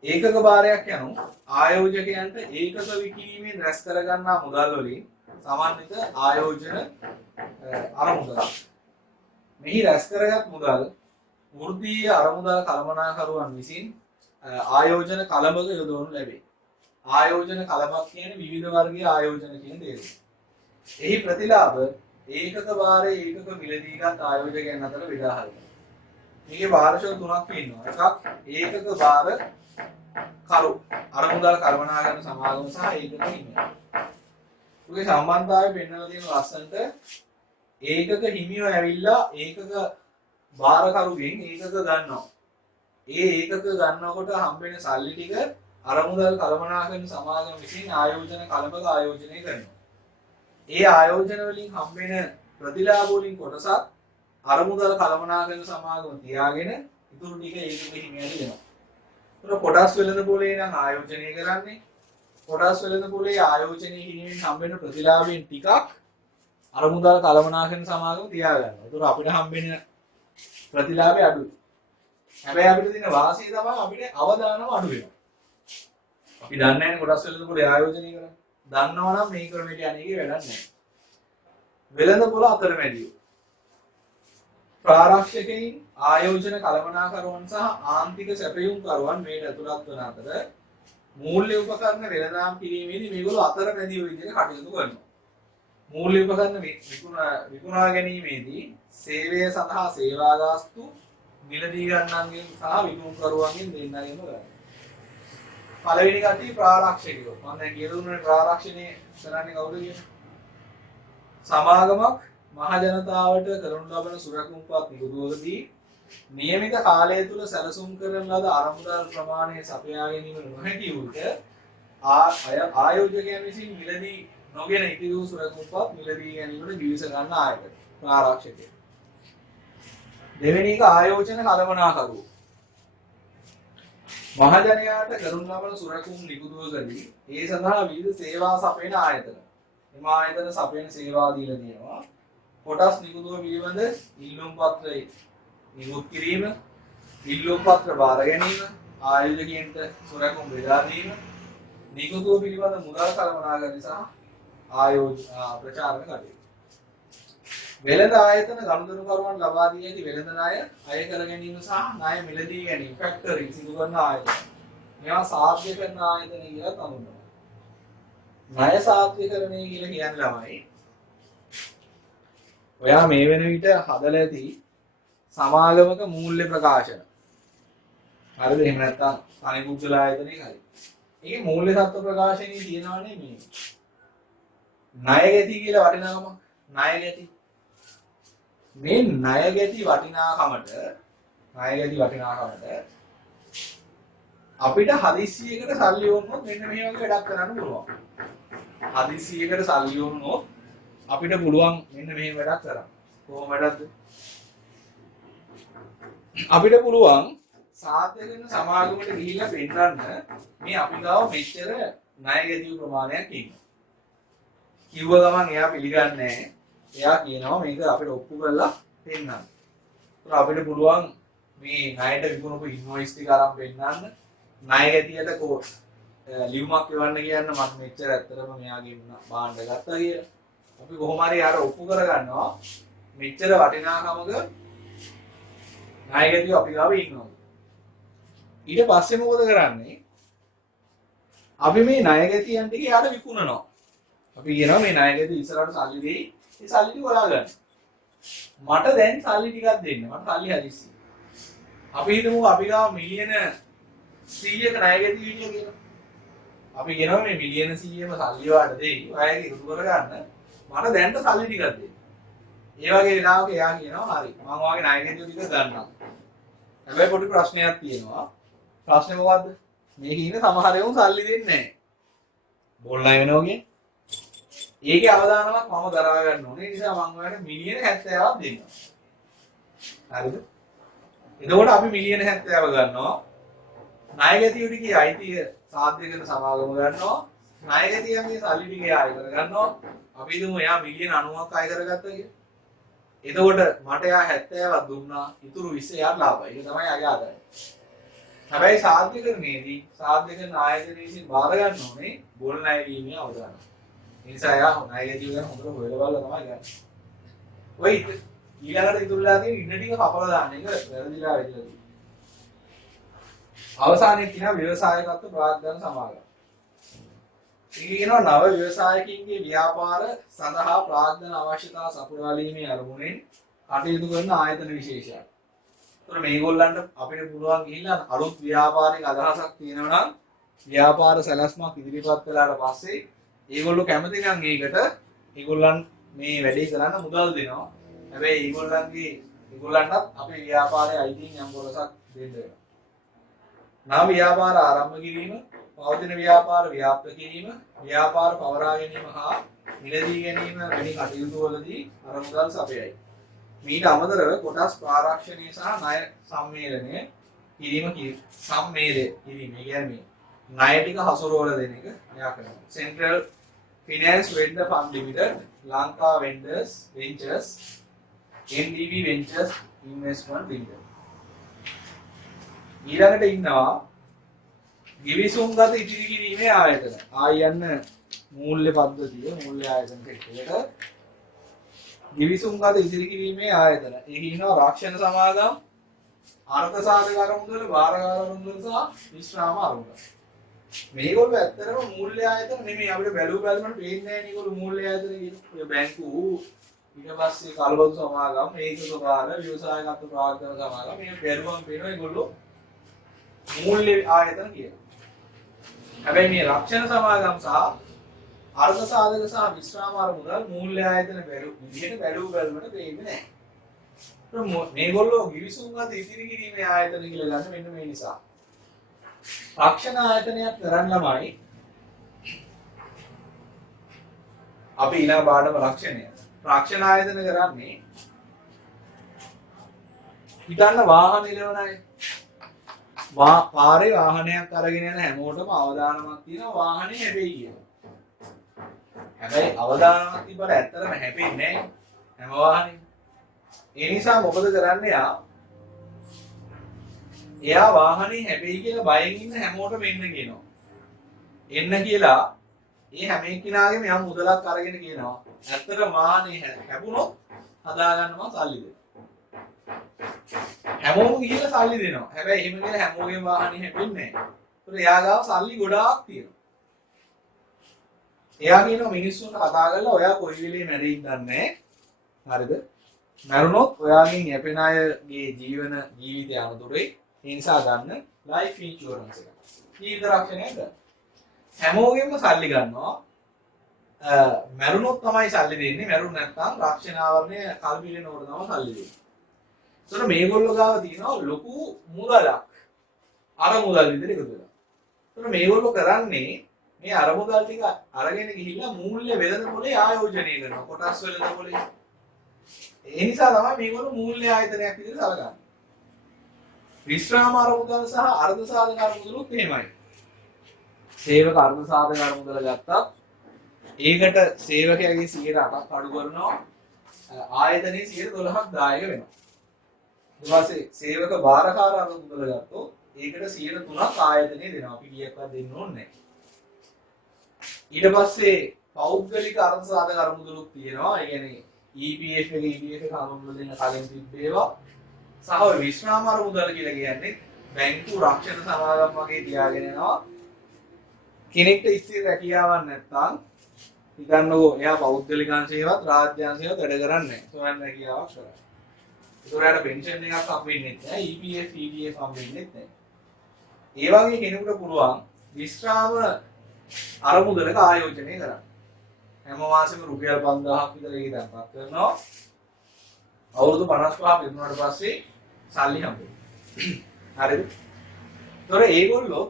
ඒකක භාරයක් යනු ආයෝජකයන්ට ඒකක විකිණීමෙන් රැස් කර ගන්නා මුදල් වලින් සමන්විත ආයෝජන අරමුදලක්. මෙහි රැස් කරගත් මුදල් වෘත්තීය අරමුදල් කළමනාකරුවන් විසින් ආයෝජන කලබක යොදවනු ලැබේ. ආයෝජන කලබක් කියන්නේ විවිධ වර්ගයේ ආයෝජන කියන තේරුම. එහි ප්‍රතිලාභ ඒකක භාරයේ ඒකක මිලදීගත් ආයෝජකයන් අතර බෙදා හරිනවා. මේකේ භාරශෝධ තුනක් තියෙනවා. එකක් ඒකක භාර කරු අරමුදල් කළමනාකරන සමාගම සහ ඒකක හිමියන්. ඔගේ සම්බන්ධතාවය පෙන්වලා තියෙන ලස්සනට ඒකක හිමියෝ ඇවිල්ලා ඒකක භාරකරුගෙන් ඒකක ගන්නවා. ඒ ඒකක ගන්නකොට හම්බෙන සල්ලි ටික අරමුදල් කළමනාකරන සමාගම විසින් ආයෝජන කලබක ආයෝජනය කරනවා. ඒ ආයෝජන වලින් හම්බෙන ප්‍රතිලාභ වලින් කොටසක් අරමුදල් කළමනාකරන සමාගම තියාගෙන ඉතුරු ටික ඒකක හිමියන්ට දෙනවා. ඒක කොටස් වෙළඳපොලේ නම් ආයෝජනය කරන්නේ කොටස් වෙළඳපොලේ ආයෝජනය කිරීමෙන් හම්බෙන ප්‍රතිලාභයෙන් ටිකක් අරමුදල් කළමනාකරන සමාගම තියාගන්නවා. ඒක අපිට හම්බෙන ප්‍රතිලාභය අඩුයි. හැබැයි අපිට තියෙන වාසිය තමයි අපිට අවදානම අඩු වෙනවා. අපි දන්නේ නැහැ කොටස් වෙළඳපොලේ ආයෝජනය කරන්නේ. දන්නවා නම් මේ ක්‍රමයට යන්නේ වැඩක් නැහැ. වෙළඳපොළ අතරමැදියෝ ප්‍රාරක්ෂකයින් ආයෝජන කළමනාකරුවන් සහ ආන්තික සැපයුම් කරුවන් මේට ඇතුළත් වන අතර මූල්‍ය උපකරණ වෙළඳාම් කිරීමේදී මේගොල්ලෝ අතරමැදියෝ විදිහට කටයුතු කරනවා. මූල්‍ය උපකරණ විකුණා ගැනීමේදී සේවය සඳහා සේවා ගාස්තු මිලදී ගන්නන්ගෙන් සහ විකුණුකරුවන්ගෙන් දෙන්නගෙන්ම ගන්නවා. පළවෙනි කට්ටිය ප්‍රාරක්ෂකයෝ. මම දැන් කියලා දුන්නානේ ප්‍රාරක්ෂණය කරන්නේ කවුද කියලා. සමාගමක් මහ ජනතාවට කරනු ලබන සුරකුම්පත් නිකුදුවලදී නියමිත කාලය තුල සැලසුම් කරන ලද අරමුදල් ප්‍රමාණය සපයා ගැනීමට නොහැකි වූට ආයෝජකයන් විසින් මිලදී නොගෙන ඉතිරි වූ සුරකුම්පත් මිලදී ගැනීමට දිවිස ගන්න ආයතන ආරක්ෂකය. දෙවෙනි එක ආයෝජන කළමනාකරුවෝ. මහජනයාට කරනු ලබන සුරකුම් නිකුදුවකදී ඒ සඳහා විවිධ සේවා සපයන ආයතන. එම ආයතන සපයන සේවා දීලා තියෙනවා. කොටස් නිකුදුව පිළිබඳ ඉල්ලුම් පත්‍රය නිකුත් කිරීම, ඉල්ලුම් පත්‍ර බාර ගැනීම, ආයෝජකයන්ට සුරකුම් බෙදා දීම, නිකුදුව පිළිබඳ මුදල් කළමනාකරණ සහ ප්‍රචාරණ කටයුතු. වෙළඳ ආයතන ගනුදෙනුකරුවන් ලබා දී ඇති වෙළඳ ණය අය කර ගැනීම සහ ණය මිලදී ගැනීම ෆැක්ටරින් සිදු කරන ආයතන. මේවා සාධ්‍ය කරන ආයතන කියලා හඳුන්වනවා. ණය සාධ්‍යකරණය කියලා කියන්නේ ළමයි. ඔයා මේ වෙන විට හදලා ඇති සමාගමක මූල්‍ය ප්‍රකාශන. හරිද? එහෙම නැත්නම් අනිකුත්ල ආයතනයේ හරි. ඒකේ මූල්‍ය තත්ත්ව ප්‍රකාශනයේ තියෙනවනේ මේ. ණය ගැති කියලා වටිනාකම. ණය ගැති මේ ණය ගැති වටිනාකමට අපිට හදිස්සියකට සල්ලි වුණොත් මෙන්න මේ වගේ වැඩක් කරන්න පුළුවන්. හදිස්සියකට සල්ලි වුණොත් අපිට පුළුවන් මෙන්න මේ වැඩක් කරන්න. කොහොම වැඩක්ද? අපිට පුළුවන් සාධ්‍ය වෙන සමාගමකට ගිහිල්ලා පෙන්නන්න මේ අපි ගාව මෙච්චර ණය ගැති ප්‍රමාණයක් ඉන්නවා. කිව්ව ගමන් එයා පිළිගන්නේ නැහැ. එයා කියනවා මේක අපිට ඔප්පු කරලා පෙන්නන්න. ඒත් අපිට පුළුවන් මේ ණයට විකුණපු ඉන්වොයිස් ටික අරන් පෙන්නන්න. ණය ගැතියට ලියුමක් එවන්න කියන්න මම මෙච්චර ඇත්තටම මෙයාගෙන් භාණ්ඩ ගත්තා කියලා. අපි කොහොම හරි අර ඔප්පු කරගන්නවා මෙච්චර වටිනාකමක ණය ගැතිය අපි ගාව ඉන්නවා. ඊට පස්සේ මොකද කරන්නේ? අපි මේ ණය ගැතියන් ටික යාට විකුණනවා. අපි කියනවා මේ ණය ගැතිය ඉස්සරහට සල්ලි දෙයි. ඒ සල්ලි ටික ඔයා ගන්න. මට දැන් සල්ලි ටිකක් දෙන්න. මට සල්ලි හදිස්සි. අපි හිතමු අපි ගාව මිලියන 100ක ණය ගැතිය හිටියා කියලා. අපි කියනවා මේ මිලියන 100ම සල්ලි වාට දෙයි. ඔයාගේ ඉරුදු කරගන්න. මට දැන්ට සල්ලි ටිකක් දෙන්න. ඒ වගේ වෙලාවක එයා කියනවා හරි. මම ඔයාගේ ණය ගැතිය ටික ගන්නම්. හැබැයි පොඩි ප්‍රශ්නයක් තියෙනවා. ප්‍රශ්නේ මොකද්ද? මේකේ ඉන්න සමහර ඒවා සල්ලි දෙන්නේ නැහැ. බොල්ලා වෙනවා කියන්නේ. ඒකේ අවදානමක් මම දරා ගන්න ඕනේ. ඒ නිසා මම ඔයාලට මිලියන 70ක් දෙන්නවා. හරිද? එතකොට අපි මිලියන 70 ගන්නවා. ණය ගැතිය ටිකේ අයිතිය සාධ්‍ය කරන සමාගම ගන්නවා. ණය ගැතියන්ගේ සල්ලි ටිකේ ආය කර ගන්නවා. අපි හිතමු එයා මිලියන 90ක් ආය කරගත්තා කියලා. එතකොට මට එයා 70ක් දුන්නා. ඉතුරු 20 එයාට ලාභයි. ඒක තමයි අගේ ආදායම. හැබැයි සාධ්‍ය කරන්නේදී සාධ්‍ය කරන ආයතනයේ විසින් බාර ගන්න ඕනේ බොල් ණය වීමේ අවදානම. ඒ නිසා යා ණය ගැතිය ගැන හොඳට හොයලා බලලා තමයි ගන්න. ඔය ඊළඟට ඉතුරුලා තියෙන ඉන්න ටික කපලා දාන්න එක වැරදිලා වෙලා තියෙනවා. අවසානයේ කියන ව්‍යවසායකත්ව ප්‍රාග්ධන සමාගම. කියනවා නව ව්‍යවසායකින්ගේ ව්‍යාපාර සඳහා ප්‍රාග්ධන අවශ්‍යතා සපුරාලීමේ අරමුණෙන් කටයුතු කරන ආයතන විශේෂයක්. ඒතර මේගොල්ලන්ට අපිට පුළුවන් ගිහිල්ලා අලුත් ව්‍යාපාරික අදහසක් තියෙනවා නම් ව්‍යාපාර සැලැස්මක් ඉදිරිපත් කළාට පස්සේ ඒගොල්ලෝ කැමති නම් ඒකට ඒගොල්ලන් මේ වැඩේ කරන්න මුදල් දෙනවා. හැබැයි ඒගොල්ලන්ටත් අපේ ව්‍යාපාරයේ අයිතීන් යම් කොටසක් දෙන්න වෙනවා. නව ව්‍යාපාර ආරම්භ කිරීම, පවතින ව්‍යාපාර ව්‍යාප්ත කිරීම, ව්‍යාපාර පවරා ගැනීම හා මිලදී ගැනීම වැනි කටයුතු වලදී අර මුදල් සපයයි. මීට අමතරව කොටස් ආරක්ෂණය සහ ණය සම්මේලනය කිරීම සම්මේලනය කිරීම කියන්නේ ණය ටික හසුරවල දෙන එක එයා කරනවා. Central Finance Vendor Fund Limited, Lanka Vendors Ventures, NDB Ventures Investment Limited. ඊළඟට ඉන්නවා ගිවිසුම් ගත ඉදිරි කිරීමේ ආයතන. ආයන්න මූල්‍ය පද්ධතිය මූල්‍ය ආයතන කෙටේට ගිවිසුම් ගත ඉදිරි කිරීමේ ආයතන. ඒකේ ඉන්නවා රක්ෂණ සමාගම්, අර්ථ සාධක අරමුදල, භාරකාර අරමුදල සහ විශ්‍රාම අරමුදල. මේගොල්ලෝ ඇත්තටම මූල්‍ය ආයතන නෙමෙයි. අපිට බැලුවමට පේන්නේ නැහැ මේගොල්ලෝ මූල්‍ය ආයතන කියන බැංකු ඊට පස්සේ කලබතු සමාගම්, මේක සභාව, ව්‍යවසායකත්ව ප්‍රාග්ධන සමාගම් මේ බැලුවම පේනවා ඒගොල්ලෝ මූල්‍ය ආයතන කියලා. හැබැයි මේ රක්ෂණ සමාගම් සහ අර්ථ සාධක සහ විශ්‍රාම අරමුදල් මූල්‍ය ආයතන විදිහට බැලුව බැලමට පේන්නේ නැහැ. මේගොල්ලෝ ගිවිසුම් අත ඉතිරි කිරීමේ ආයතන කියලා ගන්න මෙන්න මේ නිසා. රක්ෂණ ආයතනයක් කරන්න ළමයි අපි ඊළඟ පාඩම රක්ෂණය. රක්ෂණ ආයතන කරන්නේ හිතන්න වාහන ඉලවනයි. පාරේ වාහනයක් අරගෙන යන හැමෝටම අවදානමක් තියෙනවා වාහනේ හැපෙයි කියලා. හැබැයි අවදානමක් තිබ්බට ඇත්තටම හැපෙන්නේ නැහැ හැම වාහනෙම. ඒ නිසා මොකද කරන්නේ එයා වාහනේ හැපෙයි කියලා බයෙන් ඉන්න හැමෝටම එන්න කියනවා. එන්න කියලා ඒ හැම එක්කිනාගේම යම් මුදලක් අරගෙන කියනවා. ඇත්තට වාහනේ හැපුණොත් හදාගන්න මම සල්ලි දෙනවා. හැමෝම ගිහිල්ලා සල්ලි දෙනවා. හැබැයි එහෙම කියලා හැමෝගේම වාහනේ හැපෙන්නේ නැහැ. ඒතර එයා ගාව සල්ලි ගොඩාක් තියෙනවා. එයා කියනවා මිනිස්සුන්ට කතා කරලා ඔයා කොයි වෙලේ මැරෙයිද දන්නේ නැහැ. හරිද? මැරුණොත් ඔයාගෙන් යැපෙන අයගේ ජීවිතය අනුතුරේ ඒ නිසා ගන්න ලයිෆ් ඉන්ෂුරන්ස් එක. ජීවිත රක්ෂණය ගන්න. හැමෝගෙම සල්ලි ගන්නවා. මැරුණොත් තමයි සල්ලි දෙන්නේ. මැරුණ නැත්නම් රක්ෂණ ආවරණය කල්පිරෙනකොට තමයි සල්ලි දෙන්නේ. ඒතර මේගොල්ලෝ ගාව තියෙනවා ලොකු මුදලක්. අර මුදල් විතර එකතු වෙලා. ඒතර මේගොල්ලෝ කරන්නේ මේ අර මුදල් ටික අරගෙන ගිහිල්ලා මූල්‍ය වෙළඳ පොලේ ආයෝජනය කරනවා. කොටස් වෙළඳ පොලේ. ඒ නිසා තමයි මේගොල්ලෝ මූල්‍ය ආයතනයක් විදිහට සලකන්නේ. විශ්‍රාම අරමුදල් සහ අර්ධ සාධක අරමුදලුත් එහෙමයි. සේවක අර්ධ සාධක අරමුදල ගත්තත් ඒකට සේවකයාගේ 8%ක් අඩු කරනවා. ආයතනයේ 12%ක් දායක වෙනවා. ඊට පස්සේ සේවක භාරකාර අරමුදල ගත්තොත් ඒකට 3%ක් ආයතනයේ දෙනවා. අපි කීයක්වත් දෙන්න ඕනේ නැහැ. ඊට පස්සේ පෞද්ගලික අර්ධ සාධක අරමුදලුත් තියෙනවා. ඒ කියන්නේ EPF එක අනුමුදල් දෙන්න කලින් තිබ්බේවා සහ විශ්‍රාම අරමුදල කියලා කියන්නේ බැංකු රක්ෂණ සමාගම් වගේ තියාගෙන යනවා. කෙනෙක්ට ස්ථිර රැකියාවක් නැත්නම් හිතන්නකෝ එයා පෞද්ගලික අංශේවත් රාජ්‍ය අංශේවත් වැඩ කරන්නේ නැහැ. සොයන් රැකියාවක් කරා. ඒතරට පෙන්ෂන් එකක් හම්බෙන්නේ නැහැ. EPF EPF හම්බෙන්නේ නැහැ. ඒ වගේ කෙනෙකුට පුළුවන් විශ්‍රාම අරමුදලක ආයෝජනය කරන්න. හැම මාසෙම රුපියල් 5000ක් විතර ඒක දැන්පත් කරනවා. අවුරුදු 55 පිරුණාට පස්සේ සල්ලි හම්බෙනවා. හරිද? ඒතොර ඒගොල්ලෝ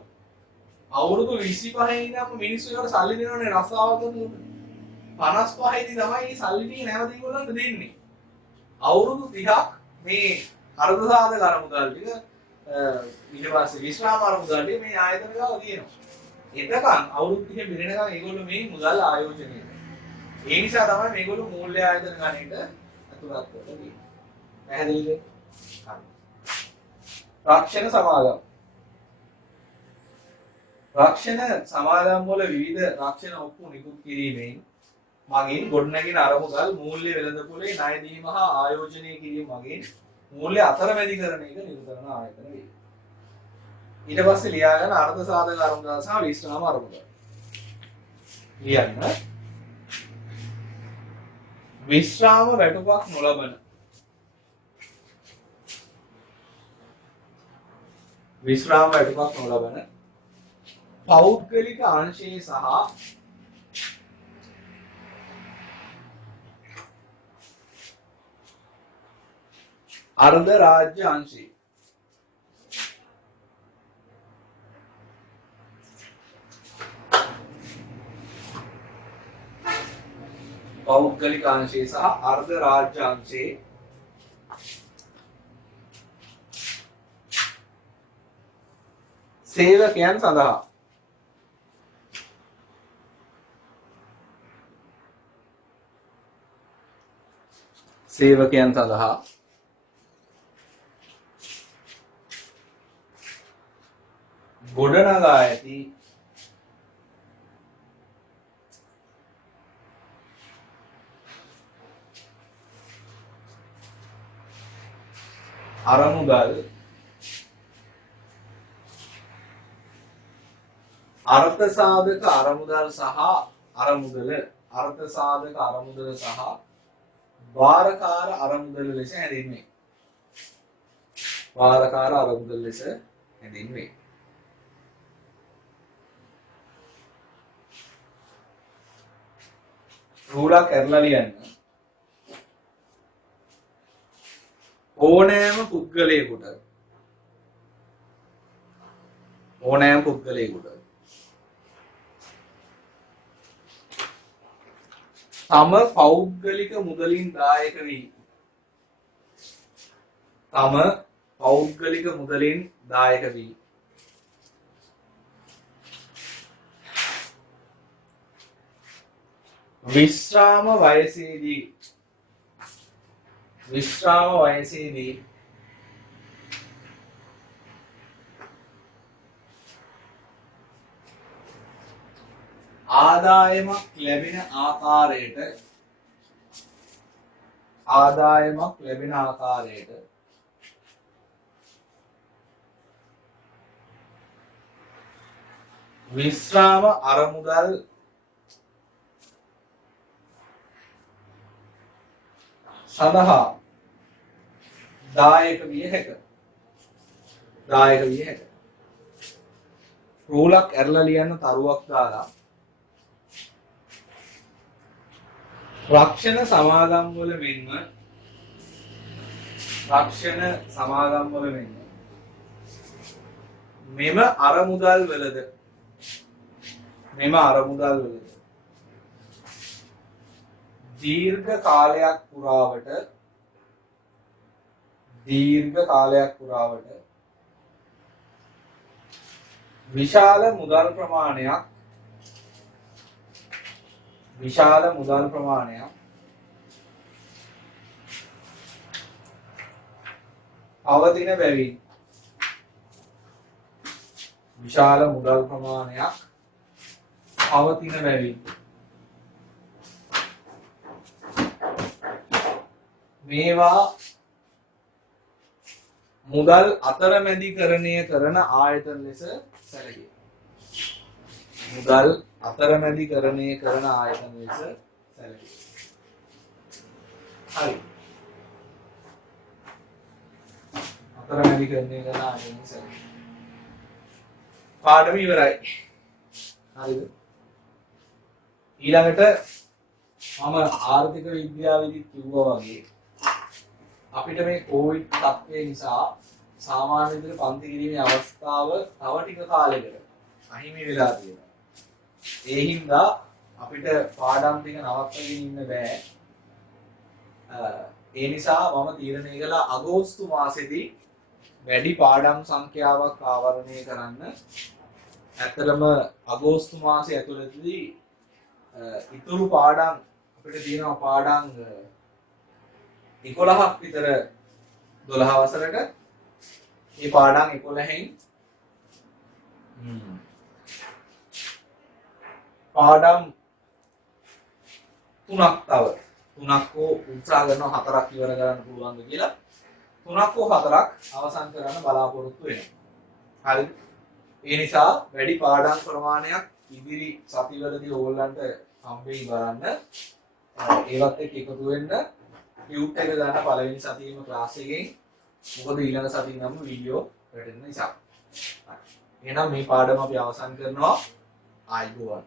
අවුරුදු 25 ඉඳන්ම මිනිස්සු ඒකට සල්ලි දෙනවනේ රස්සාව කරනකොට. 55 දී තමයි මේ සල්ලි ටික නැවත ඒගොල්ලන්ට දෙන්නේ. අවුරුදු 30ක් මේ අර්ධ සාධක අරමුදල් ටික ඊට පස්සේ විශ්‍රාම අරමුදල් ටික මේ ආයතන ගාව තියෙනවා. එතකන් අවුරුදු 30 බිරෙනකන් ඒගොල්ලෝ මේ මුදල් ආයෝජනය කරනවා. ඒ නිසා තමයි මේගොල්ලෝ මූල්‍ය ආයතන ගණයට අතුලත් කරලා තියෙන්නේ. පැහැදිලිද? හරි. රක්ෂණ සමාගම්. රක්ෂණ සමාගම් වල විවිධ රක්ෂණ ඔප්පු නිකුත් කිරීමෙන් මගින් ගොඩනැගෙන අරමුදල් මූල්‍ය වෙළඳපොලේ ණය දීම හා ආයෝජනය කිරීම මගින් මූල්‍ය අතරමැදිකරණ එක නිරත කරන ආයතන වේ. ඊට පස්සේ ලියා ගන්න අර්ධ සාධක අරමුදල් සහ විශ්‍රාම අරමුදල්. ලියන්න. විශ්‍රාම වැටුපක් නොලබන විශ්‍රාම වැටුපක් නොලබන පෞද්ගලික අංශයේ සහ අර්ධ රාජ්‍ය අංශයේ පෞද්ගලික අංශයේ සහ අර්ධ රාජ්‍ය අංශයේ සේවකයන් සඳහා ගොඩනගා ඇති අරමුදල් අර්ථ සාධක අරමුදල් සහ වාරකාර අරමුදල ලෙස හැඳින්වේ. වාරකාර අරමුදල ලෙස හැඳින්වේ. රූලක් ඇරලා ලියන්න. ඕනෑම පුද්ගලයෙකුට තම පෞද්ගලික මුදලින් දායක වී විශ්‍රාම වයසේදී ආදායමක් ලැබෙන ආකාරයට විශ්‍රාම අරමුදල් සඳහා දායක විය හැක. රූලක් ඇරලා ලියන්න තරුවක් දාලා රක්ෂණ සමාගම් වල මෙන්ම මෙම අරමුදල් වලද දීර්ඝ කාලයක් පුරාවට විශාල මුදල් ප්‍රමාණයක් පවතින බැවින් මේවා මුදල් අතරමැදිකරණය කරන ආයතන ලෙස සැලකේ. හරි. අතරමැදිකරණය කරන ආයතන ලෙස සැලකේ. පාඩම ඉවරයි. හරිද? ඊළඟට මම ආර්ථික විද්‍යාවේදී කිව්වා වගේ අපිට මේ කොවිඩ් තත්ත්වය නිසා සාමාන්‍ය විදිහට පන්ති කිරීමේ අවස්ථාව තව ටික කාලයකට අහිමි වෙලා තියෙනවා. ඒ හින්දා අපිට පාඩම් ටික නවත්තගෙන ඉන්න බෑ. ඒ නිසා මම තීරණය කළා අගෝස්තු මාසෙදී වැඩි පාඩම් සංඛ්‍යාවක් ආවරණය කරන්න. ඇත්තටම අගෝස්තු මාසය ඇතුළතදී ඉතුරු පාඩම් අපිට තියෙනවා පාඩම් 11ක් විතර 12 වසරට. මේ පාඩම් 11න් පාඩම් 3ක් හෝ උත්සාහ කරනවා 4ක් ඉවර කරන්න පුළුවන්ද කියලා. 3ක් හෝ 4ක් අවසන් කරන්න බලාපොරොත්තු වෙනවා. හරිද? ඒ නිසා වැඩි පාඩම් ප්‍රමාණයක් ඉදිරි සතිවලදී ඕගොල්ලන්ට හම්බෙයි බලන්න. ඒවත් එක්ක එකතු වෙන්න ටියුට් එක ගන්න පළවෙනි සතියේම ක්ලාස් එකෙන්. මොකද ඊළඟ සතියේ නම් වීඩියෝ වැටෙන නිසා. එහෙනම් මේ පාඩම අපි අවසන් කරනවා. ආයුබෝවන්.